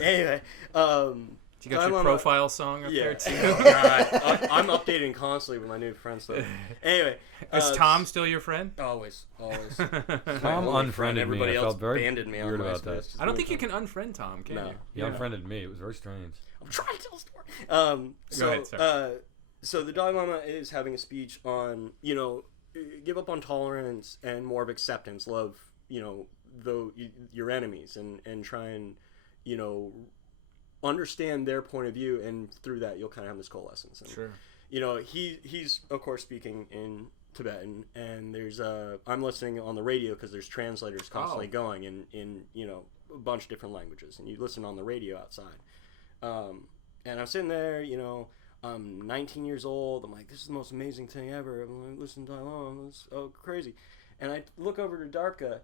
Anyway, You got Dalai your Lama- profile song up there too. Oh, God. I'm updating constantly with my new friend stuff. Anyway, Is Tom still your friend? always? Tom Only unfriended friend. me. Everybody I else felt very banded me on weird MySpace. about that. Just I don't really think you fun. can unfriend Tom, can No. you? He unfriended me. It was very strange. I'm trying to tell a story. Go ahead, sir. So the Dalai Lama is having a speech on, give up on tolerance and more of acceptance, love, your enemies, and try and, understand their point of view, and through that you'll kind of have this coalescence. And, Sure. He's of course speaking in Tibetan, and there's I'm listening on the radio because there's translators constantly going in a bunch of different languages, and you listen on the radio outside. And I'm sitting there, I'm 19 years old. I'm like, this is the most amazing thing ever. I'm like, listening to Dalai Lama. It's crazy. And I look over to Darpka,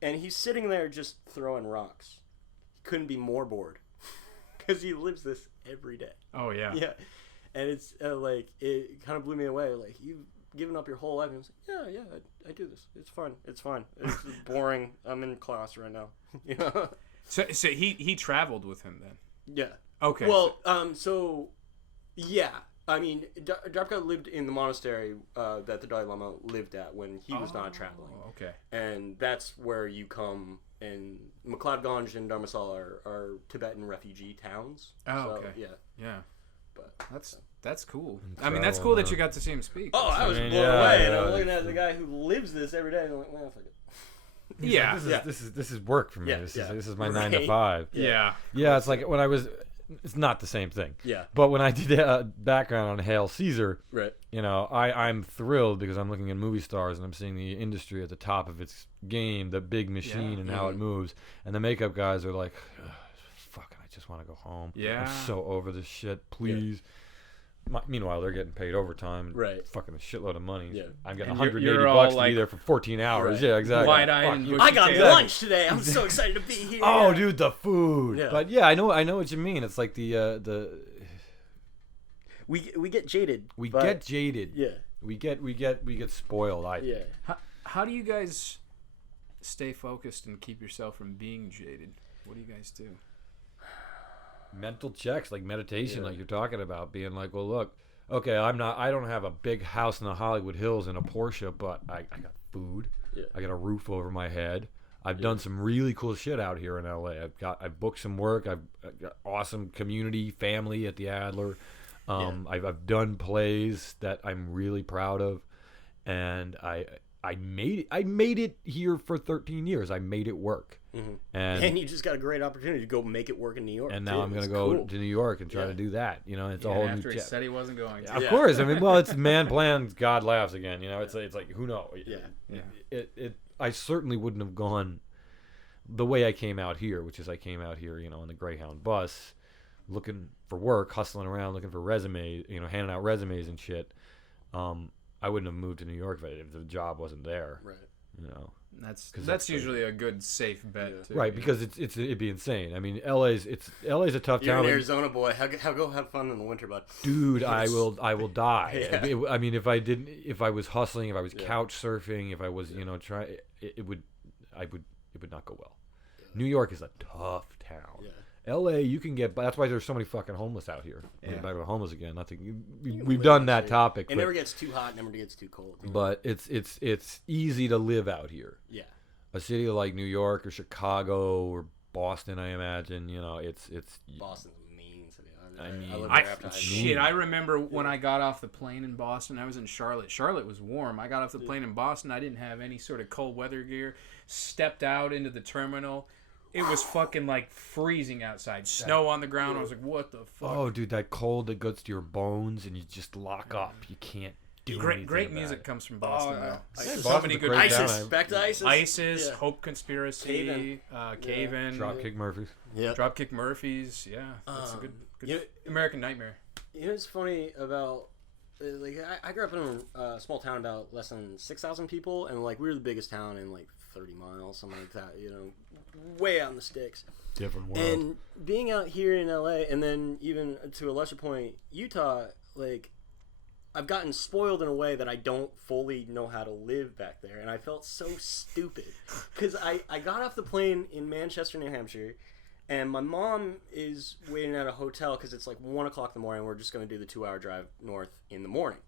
and he's sitting there just throwing rocks. He couldn't be more bored because he lives this every day. Oh yeah. Yeah. And it's it kind of blew me away. Like, you've given up your whole life. And I was like, yeah, I do this. It's fun. It's boring. I'm in class right now. So he traveled with him then. Yeah. Okay. Well, so yeah. I mean, Darpka lived in the monastery that the Dalai Lama lived at when he was not traveling. Okay. And that's where you come. And McLeod-Ganj and Dharamsala are Tibetan refugee towns. Oh, So, okay. Yeah. Yeah. But That's cool. And I mean, that's travel, cool that man. you got to see him speak. oh, I was I mean, blown yeah, away. And yeah, I'm looking it's- at the guy who lives this every day. And I'm like, well, fuck it. Yeah. This is work for me. Yeah, this yeah. is my Right. 9 to 5. Yeah. Yeah, it's like when I was. It's not the same thing. Yeah. But when I did a background on Hail Caesar, Right. I'm thrilled because I'm looking at movie stars and I'm seeing the industry at the top of its game, the big machine Yeah. and how it moves. And the makeup guys are like, fucking, I just want to go home. Yeah. I'm so over this shit. Please. Meanwhile, they're getting paid overtime. And Right. Fucking a shitload of money. Yeah. I'm getting And 180 you're all bucks to like- be there for 14 hours. Right. Yeah, exactly. Wide-eyed Fuck and you. bushy I got tailed. lunch today. I'm so excited to be here. Oh, Yeah. dude, the food. Yeah. But yeah, I know what you mean. It's like the we get jaded. We but- get jaded. Yeah. We get spoiled. Yeah. How do you guys stay focused and keep yourself from being jaded? What do you guys do? Mental checks, like meditation, Yeah. like you're talking about, being like, well, look, okay, I don't have a big house in the Hollywood Hills and a Porsche, but I got food. Yeah. I got a roof over my head. I've done some really cool shit out here in LA. I've booked some work. I've got awesome community, family at the Adler. I've done plays that I'm really proud of, and I made it here for 13 years. I made it work. Mm-hmm. And you just got a great opportunity to go make it work in New York. now too. I'm going It's to go cool. to New York and try to do that. You know, it's a whole after new he said he wasn't going to. Of course. I mean, well, it's man plans, God laughs again. You know, it's like who knows? Yeah. I certainly wouldn't have gone the way I came out here, which is I came out here, you know, on the Greyhound bus, looking for work, hustling around, looking for resumes, you know, handing out resumes and shit. I wouldn't have moved to New York if the job wasn't there. Right. You know. That's usually a good safe bet. Too, Right, because it'd be insane. I mean, LA's a tough You're town. an Arizona boy. How go have fun in the winter, bud? Dude, I will die. Yeah. I mean, if I was hustling, if I was couch surfing, if I was, you know, it would not go well. New York is a tough town. Yeah. LA, you can get, that's why there's so many fucking homeless out here. Yeah. Back to the homeless again. We've live done out that there. topic. It never gets too hot, never gets too cold. But it's easy to live out here. Yeah. A city like New York or Chicago or Boston, I imagine, you know, it's Boston's a mean city. I mean, lived I, there after high school. shit, I remember when I got off the plane in Boston. I was in Charlotte. Charlotte was warm. I got off the plane in Boston. I didn't have any sort of cold weather gear. Stepped out into the terminal. It was fucking like freezing outside. Snow on the ground. I was like, what the fuck? Oh, dude, that cold that goes to your bones and you just lock up. You can't do anything Great about music it. comes from Boston, though. Yeah, So Boston's many a good great town. ISIS. Back to ISIS. ISIS, Yeah. Hope Conspiracy, Cave-In, Dropkick Murphys. Yeah. Dropkick Murphys. Yeah, that's a good you know- American Nightmare. You know what's funny about like I grew up in a small town about less than 6,000 people, and like we were the biggest town in like 30 miles, something like that. You know, way out in the sticks. Different world. And being out here in LA, and then even to a lesser point, Utah, like I've gotten spoiled in a way that I don't fully know how to live back there, and I felt so stupid because I got off the plane in Manchester, New Hampshire. And my mom is waiting at a hotel because it's like 1 o'clock in the morning. We're just going to do the 2-hour drive north in the morning.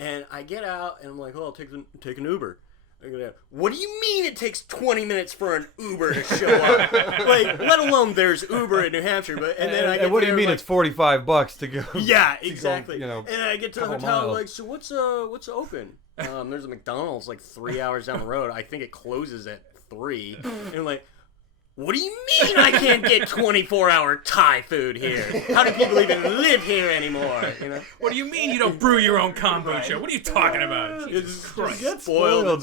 And I get out and I'm like, oh, I'll take an Uber. I go, what do you mean it takes 20 minutes for an Uber to show up? Like, let alone there's Uber in New Hampshire. But and then I get what do you there, mean like, it's $45 to go? Yeah, to go, exactly. you know, and I get to the couple hotel, miles. like, so what's open? There's a McDonald's like 3 hours down the road. I think it closes at 3. And I'm like, what do you mean I can't get 24-hour Thai food here? How do people even live here anymore? You know? What do you mean you don't brew your own kombucha? What are you talking about? Jesus Christ. get spoiled.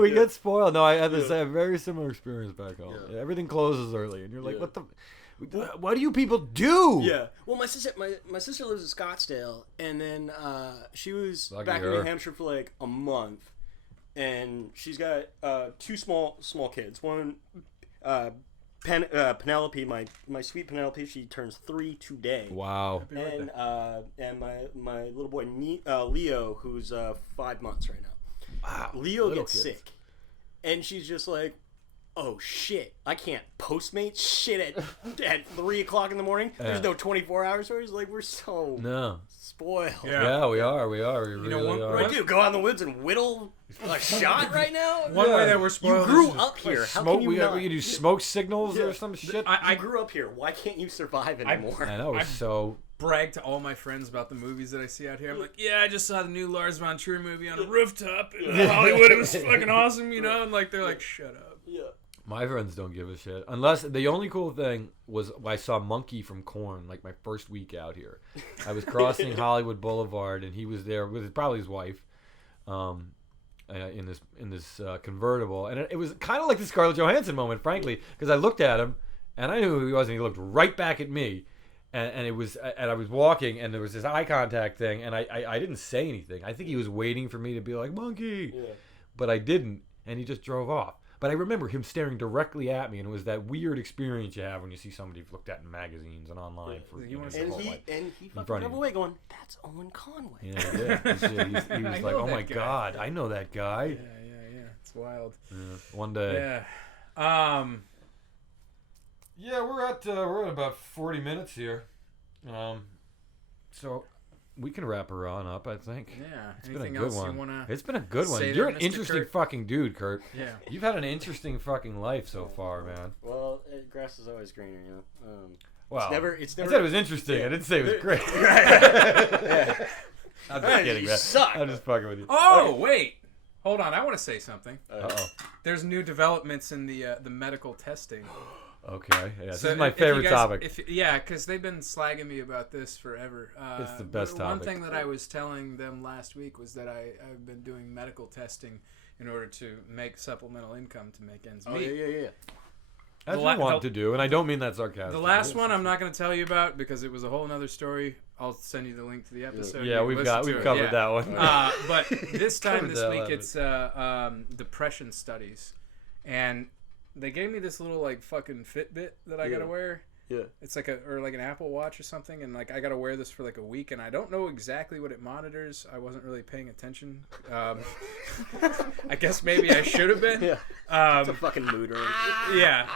We get spoiled. No, I had this a very similar experience back home. Yeah. Everything closes early, and you're like, Yeah. what do you people do? Yeah. Well, my sister lives in Scottsdale, and then she was Lucky back in her. New Hampshire for like a month, and she's got 2 small kids. One, Penelope, my sweet Penelope, she turns 3 today. Wow. And my little boy Leo, who's 5 months right now. Wow. Leo Little gets kids. sick, and she's just like, "Oh shit! I can't Postmate shit at 3 o'clock in the morning. There's no 24 hours." So he's like, "We're so No. spoiled." Yeah, we are. We really one- are. What do I do? Go out in the woods and whittle a shot right now? One way that we're You spoiled. grew is- up here. How Smoke. can you We not? do smoke signals or some shit. I grew up here. Why can't you survive anymore? I know. We're so. brag to all my friends about the movies that I see out here. I'm like, yeah, I just saw the new Lars von Trier movie on a rooftop in Hollywood. It was fucking awesome, you know? And like, they're like, shut up. Yeah. My friends don't give a shit. Unless the only cool thing was I saw Monkey from Korn like my first week out here. I was crossing Hollywood Boulevard and he was there with probably his wife, in this convertible, and it was kind of like the Scarlett Johansson moment, frankly, because I looked at him and I knew who he was, and he looked right back at me, and I was walking and there was this eye contact thing, and I didn't say anything. I think he was waiting for me to be like Monkey, but I didn't, and he just drove off. But I remember him staring directly at me, and it was that weird experience you have when you see somebody you've looked at in magazines and online for You wanna your And whole he life. fucking front of drove you. away going, "That's Owen Conway." Yeah, he was I like, know "Oh my that guy." God, I know that guy." Yeah. It's wild. Yeah, one day. Yeah. Yeah, we're at about 40 minutes here, so we can wrap her on up. I think. Yeah. It's been a Anything good else one. you wanna? It's been a good one. say You're there, an Mr. interesting Kirt? fucking dude, Kurt. Yeah. You've had an interesting fucking life so far, man. Well, grass is always greener, you know. Wow. It's I never. said it was interesting. I didn't say it was great. Yeah. I'm just kidding, You man. suck. I'm just fucking with you. Oh wait. Hold on. I want to say something. Uh-oh. There's new developments in the medical testing. Okay. Yeah, this So is my if you favorite guys- topic. Yeah, because they've been slagging me about this forever. It's the best One topic. thing that I was telling them last week was that I've been doing medical testing in order to make supplemental income to make ends Oh meet. yeah. As the you la- want the- to do, and I don't mean that sarcastically. The last one I'm not going to tell you about because it was a whole nother story. I'll send you the link to the episode. Yeah, You we've listen to it. covered Yeah. that one. But this time Covered this that week last it's depression studies, and they gave me this little like fucking Fitbit that I gotta wear. Yeah. It's like an Apple Watch or something, and like I gotta wear this for like a week, and I don't know exactly what it monitors. I wasn't really paying attention. I guess maybe I should have been. Yeah. It's a fucking mood ring. Yeah.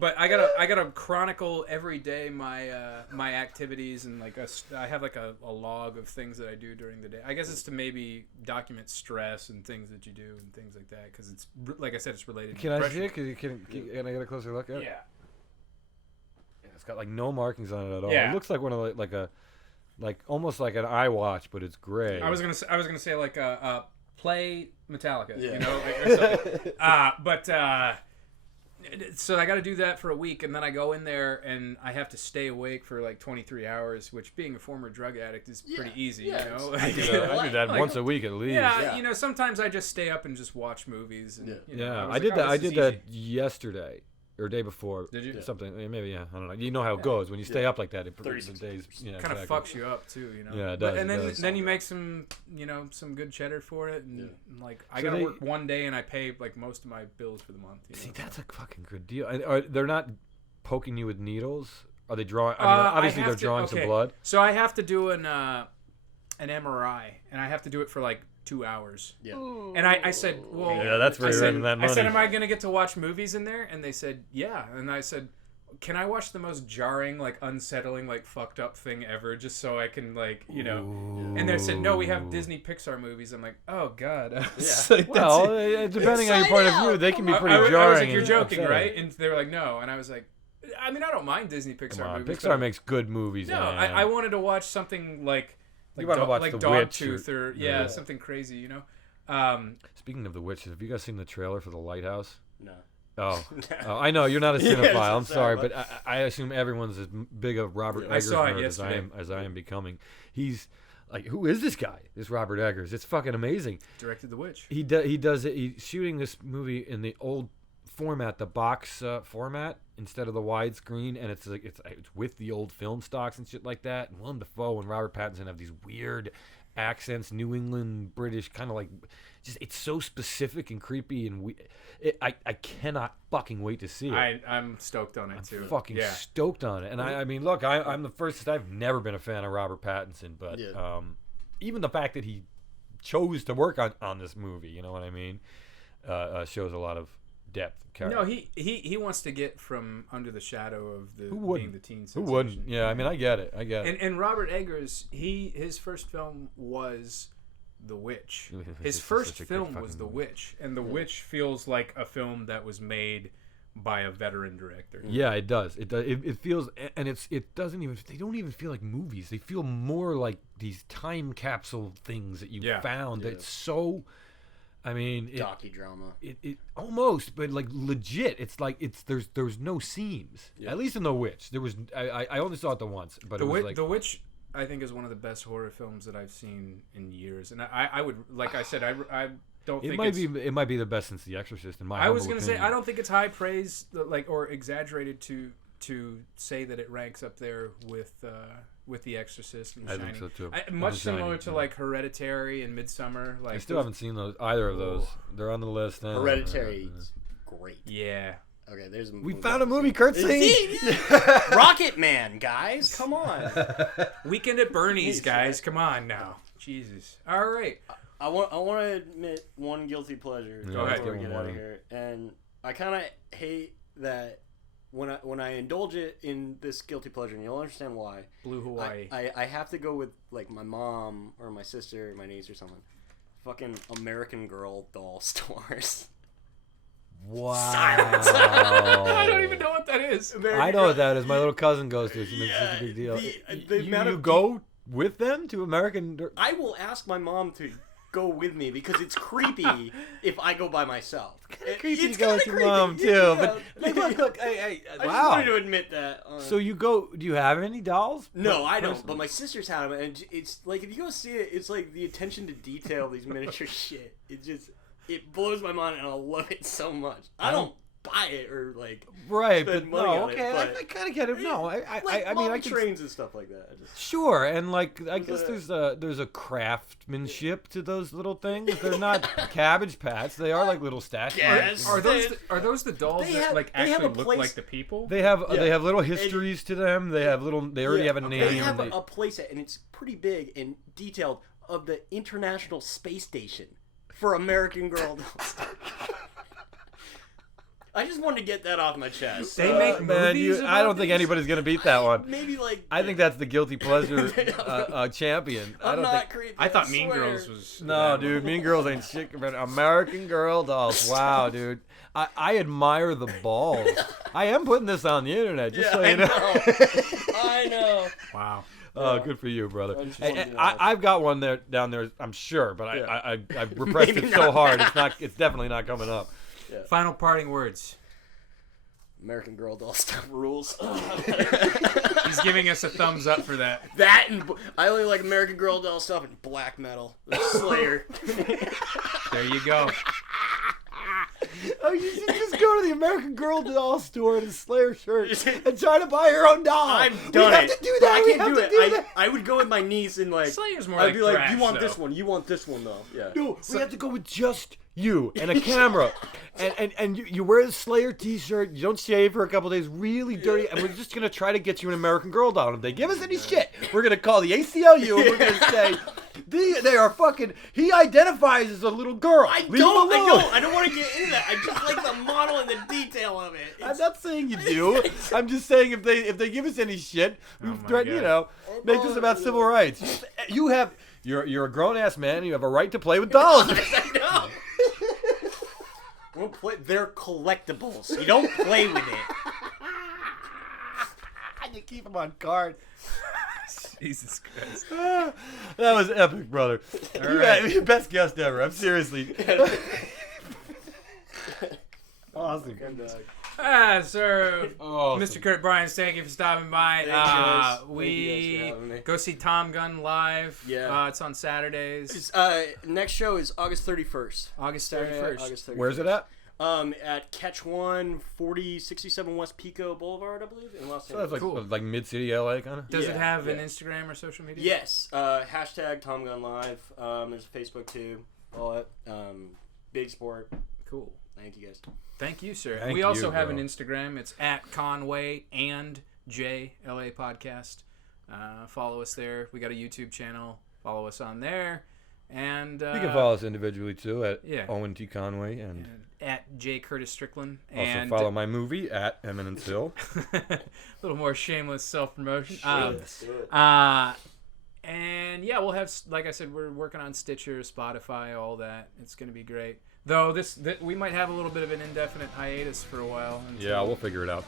But I gotta chronicle every day my my activities, and like I have like a log of things that I do during the day. I guess it's to maybe document stress and things that you do and things like that, because it's like I said, it's related. Can to I depression. see it? Can I get a closer look at it? Yeah. It's got like no markings on it at all. Yeah. It looks like one of like almost like an iWatch, but it's gray. I was gonna say like play Metallica, Yeah. you know, or something. So I got to do that for a week, and then I go in there and I have to stay awake for like 23 hours, which being a former drug addict is pretty easy, you know. I do I do that Like- once a week at least. Yeah, you know, sometimes I just stay up and just watch movies. And, you know, Yeah, was I did like, that. oh, I this did is that easy. yesterday or day before. Did you? Something? Maybe. Yeah. I don't know. You know how it goes when you stay up like that. It 36 days. Yeah, Kind of exactly. fucs you up too, you know. Yeah, it But- does, and it then does. then you make some, you know, some good cheddar for it, and like I So gotta they- work one day and I pay like most of my bills for the month. You know? See, that's a fucking good deal. And they're not poking you with needles? Are they drawing? I mean, I obviously have they're drawing some okay. blood. So I have to do an MRI, and I have to do it for like 2 hours. Yeah. And I said, well, Yeah, that's where I you're said, earning that I said, money. am I gonna get to watch movies in there? And they said, yeah. And I said, can I watch the most jarring, like unsettling, like fucked up thing ever, just so I can like, you know? And they said, no, we have Disney Pixar movies. I'm like, oh god. Like, Well, that's it. depending on your point of view, they can be pretty I was jarring. like, you're and joking, upsetting. right? And they were like, no. And I was like, I mean, I don't mind Disney Pixar Come on, movies. Pixar but- makes good movies. No, man. I wanted to watch something like wanna watch The Witch Dogtooth or yeah. something crazy, you know. Speaking of The Witch, have you guys seen the trailer for The Lighthouse? No. Oh, I know you're not a Yeah, cinephile. so I'm sorry, sorry, but I assume everyone's as big a Robert I Eggers saw it nerd as yesterday. I am becoming. He's like, who is this guy? This Robert Eggers. It's fucking amazing. Directed The Witch. He does it. He's shooting this movie in the old format, the box format, instead of the widescreen, and it's like it's with the old film stocks and shit like that. And Willem Dafoe and Robert Pattinson have these weird accents, New England British, kind of like, just it's so specific and creepy, and I cannot fucking wait to see it. I'm stoked on it too. Fucking yeah. stoked on it. And I mean, look, I'm the first. I've never been a fan of Robert Pattinson, but Yeah. even the fact that he chose to work on this movie, you know what I mean, shows a lot of depth. No, he wants to get from under the shadow of the being the teen Who sensation. wouldn't? Yeah, I mean, I get it. And Robert Eggers, his first film was The Witch. His This is first such a good film was fucking The movie. Witch, and The Witch feels like a film that was made by a veteran director. Yeah, it does. It does. It feels, and it doesn't even. They don't even feel like movies. They feel more like these time capsule things that you found. Yeah. It's so. I mean, Docudrama. It almost, but like legit. It's like there's no seams. Yeah. At least in The Witch, there was. I only saw it the once, but The it was Witch, like The Witch, I think, is one of the best horror films that I've seen in years. And I would, like I said, I don't think it might be the best since The Exorcist. In my I was humble gonna say opinion. I don't think it's high praise, like, or exaggerated to say that it ranks up there with The Exorcist and I Shining. think so too. Much And similar Shining, to yeah. like Hereditary and Midsommar. Like I still haven't seen either of those. They're on the list. Hereditary. great. Yeah. Okay, there's a We movie. found a movie Kurt's seen. See? Rocket Man, guys, come on. Weekend at Bernie's, guys. Come on now. Jesus. All right. I want to admit one guilty pleasure. Go ahead. Before we get Give 'em out of one. here, and I kind of hate that when I indulge it in this guilty pleasure, and you'll understand why. Blue Hawaii. I have to go with like my mom or my sister or my niece or something. Fucking American Girl doll stores. Wow. I don't even know what that is. I know what that is. My little cousin goes to it. She makes such a big deal. You go with them to American... I will ask my mom to go with me because it's creepy if I go by myself. Creepy It's to go with kinda your mom, creepy, too. yeah. But look, hey, I wow. just wanted to admit that. So you go... Do you have any dolls? No, I don't. Personally? But my sisters had them, and it's like if you go see it, it's like the attention to detail of these miniature shit. It blows my mind, and I love it so much. I don't buy it or like Right, spend but money no, on okay, it, but I kind of get it. No, like I mean, I can can trains and stuff like that. Sure, and like I guess a- there's a craftsmanship to those little things. They're not Cabbage Patch. They are like little statues. Yes. Are those the dolls They that have- like they have actually a look place- like the people? They have Yeah. little histories to them. They have little. They already have a name. They have and a playset, and it's pretty big and detailed of the International Space Station for American Girl dolls. I just wanted to get that off my chest. They make man, movies I don't about think these? anybody's gonna beat that one. Maybe like I think that's the guilty pleasure champion. I I'm don't not think. creepy. I thought swear. Mean Girls was. No, dude, Mean Girls ain't shit. But American Girl dolls. Wow, dude. I admire the balls. I am putting this on the internet, just so Yeah, you know. I know. Wow. Oh, good for you, brother. I just Hey, wanted to know. I've got one there down there, I'm sure, but I repressed Maybe it so not hard. now. It's definitely not coming up. Final parting words. American Girl doll stuff rules. He's giving us a thumbs up for that. That and I only like American Girl doll stuff and black metal. Slayer. There you go. Oh, you should just go to the American Girl doll store and Slayer shirt and try to buy your own doll. I've done we have it. to do that. I we can't have do to it. do that. I would go with my niece and like Slayer's more I'd like be like, thrash, you want though. this one? You want this one though? Yeah. No, we have to go with just you and a camera, and you wear the Slayer T-shirt. You don't shave for a couple days, really dirty, and we're just gonna try to get you an American Girl doll. And if they give us any shit, we're gonna call the ACLU and we're gonna say they are fucking. He identifies as a little girl. I Leave him alone. don't want to get into that. I just like the model and the detail of it. I'm not saying you do. I'm just saying if they give us any shit, we my threaten, you know, God. make this about civil rights. You have you're a grown ass man and you have a right to play with dolls. I know. Don't play. They're collectibles. You don't play with it. You keep them on card. Jesus Christ. That was epic, brother. You right. had your best guest ever. I'm seriously. Awesome. Sir, Awesome. Mr. Kirt Barnes, thank you for stopping by. Thank you guys. Thank you We guys for having me. go see Tom Gunn live. Yeah. It's on Saturdays. It's, next show is August 31st. August Saturday, 31st. August 31st. Where's it at? At Catch One, 4067 West Pico Boulevard, I believe, in Los So that's Angeles. like like mid city LA kind of. Does it Yeah, have an yeah. Instagram or social media? Yes. Hashtag Tom Gunn Live. There's Facebook too. All that. Big sport. Cool. Thank you guys. Thank you, sir. Thank we also you, have bro. an Instagram. It's at Conway and J LA Podcast. Follow us there. We got a YouTube channel. Follow us on there. And You can follow us individually too at yeah. Owen T Conway and at J Curtis Strickland. also And follow my movie at Eminence Hill. a little more shameless self promotion. And yeah, we'll have, like I said, we're working on Stitcher, Spotify, all that. It's going to be great. Though we might have a little bit of an indefinite hiatus for a while. Until Yeah, we'll figure it out.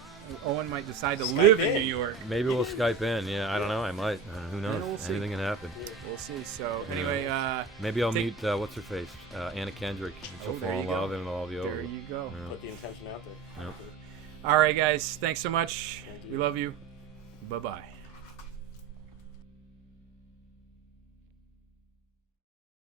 Owen might decide to live in in. New York. Maybe we'll Skype in. Yeah, I don't know. I might. Who knows? Yeah, we'll see. Anything can happen. We'll see. So anyway, Maybe I'll Think- meet what's her face, Anna Kendrick. She'll Oh, there fall in you go. love and it'll all be over. there you go. Yeah. Put the intention out there. Yep. All right, guys. Thanks so much. Thank you. We love you. Bye-bye.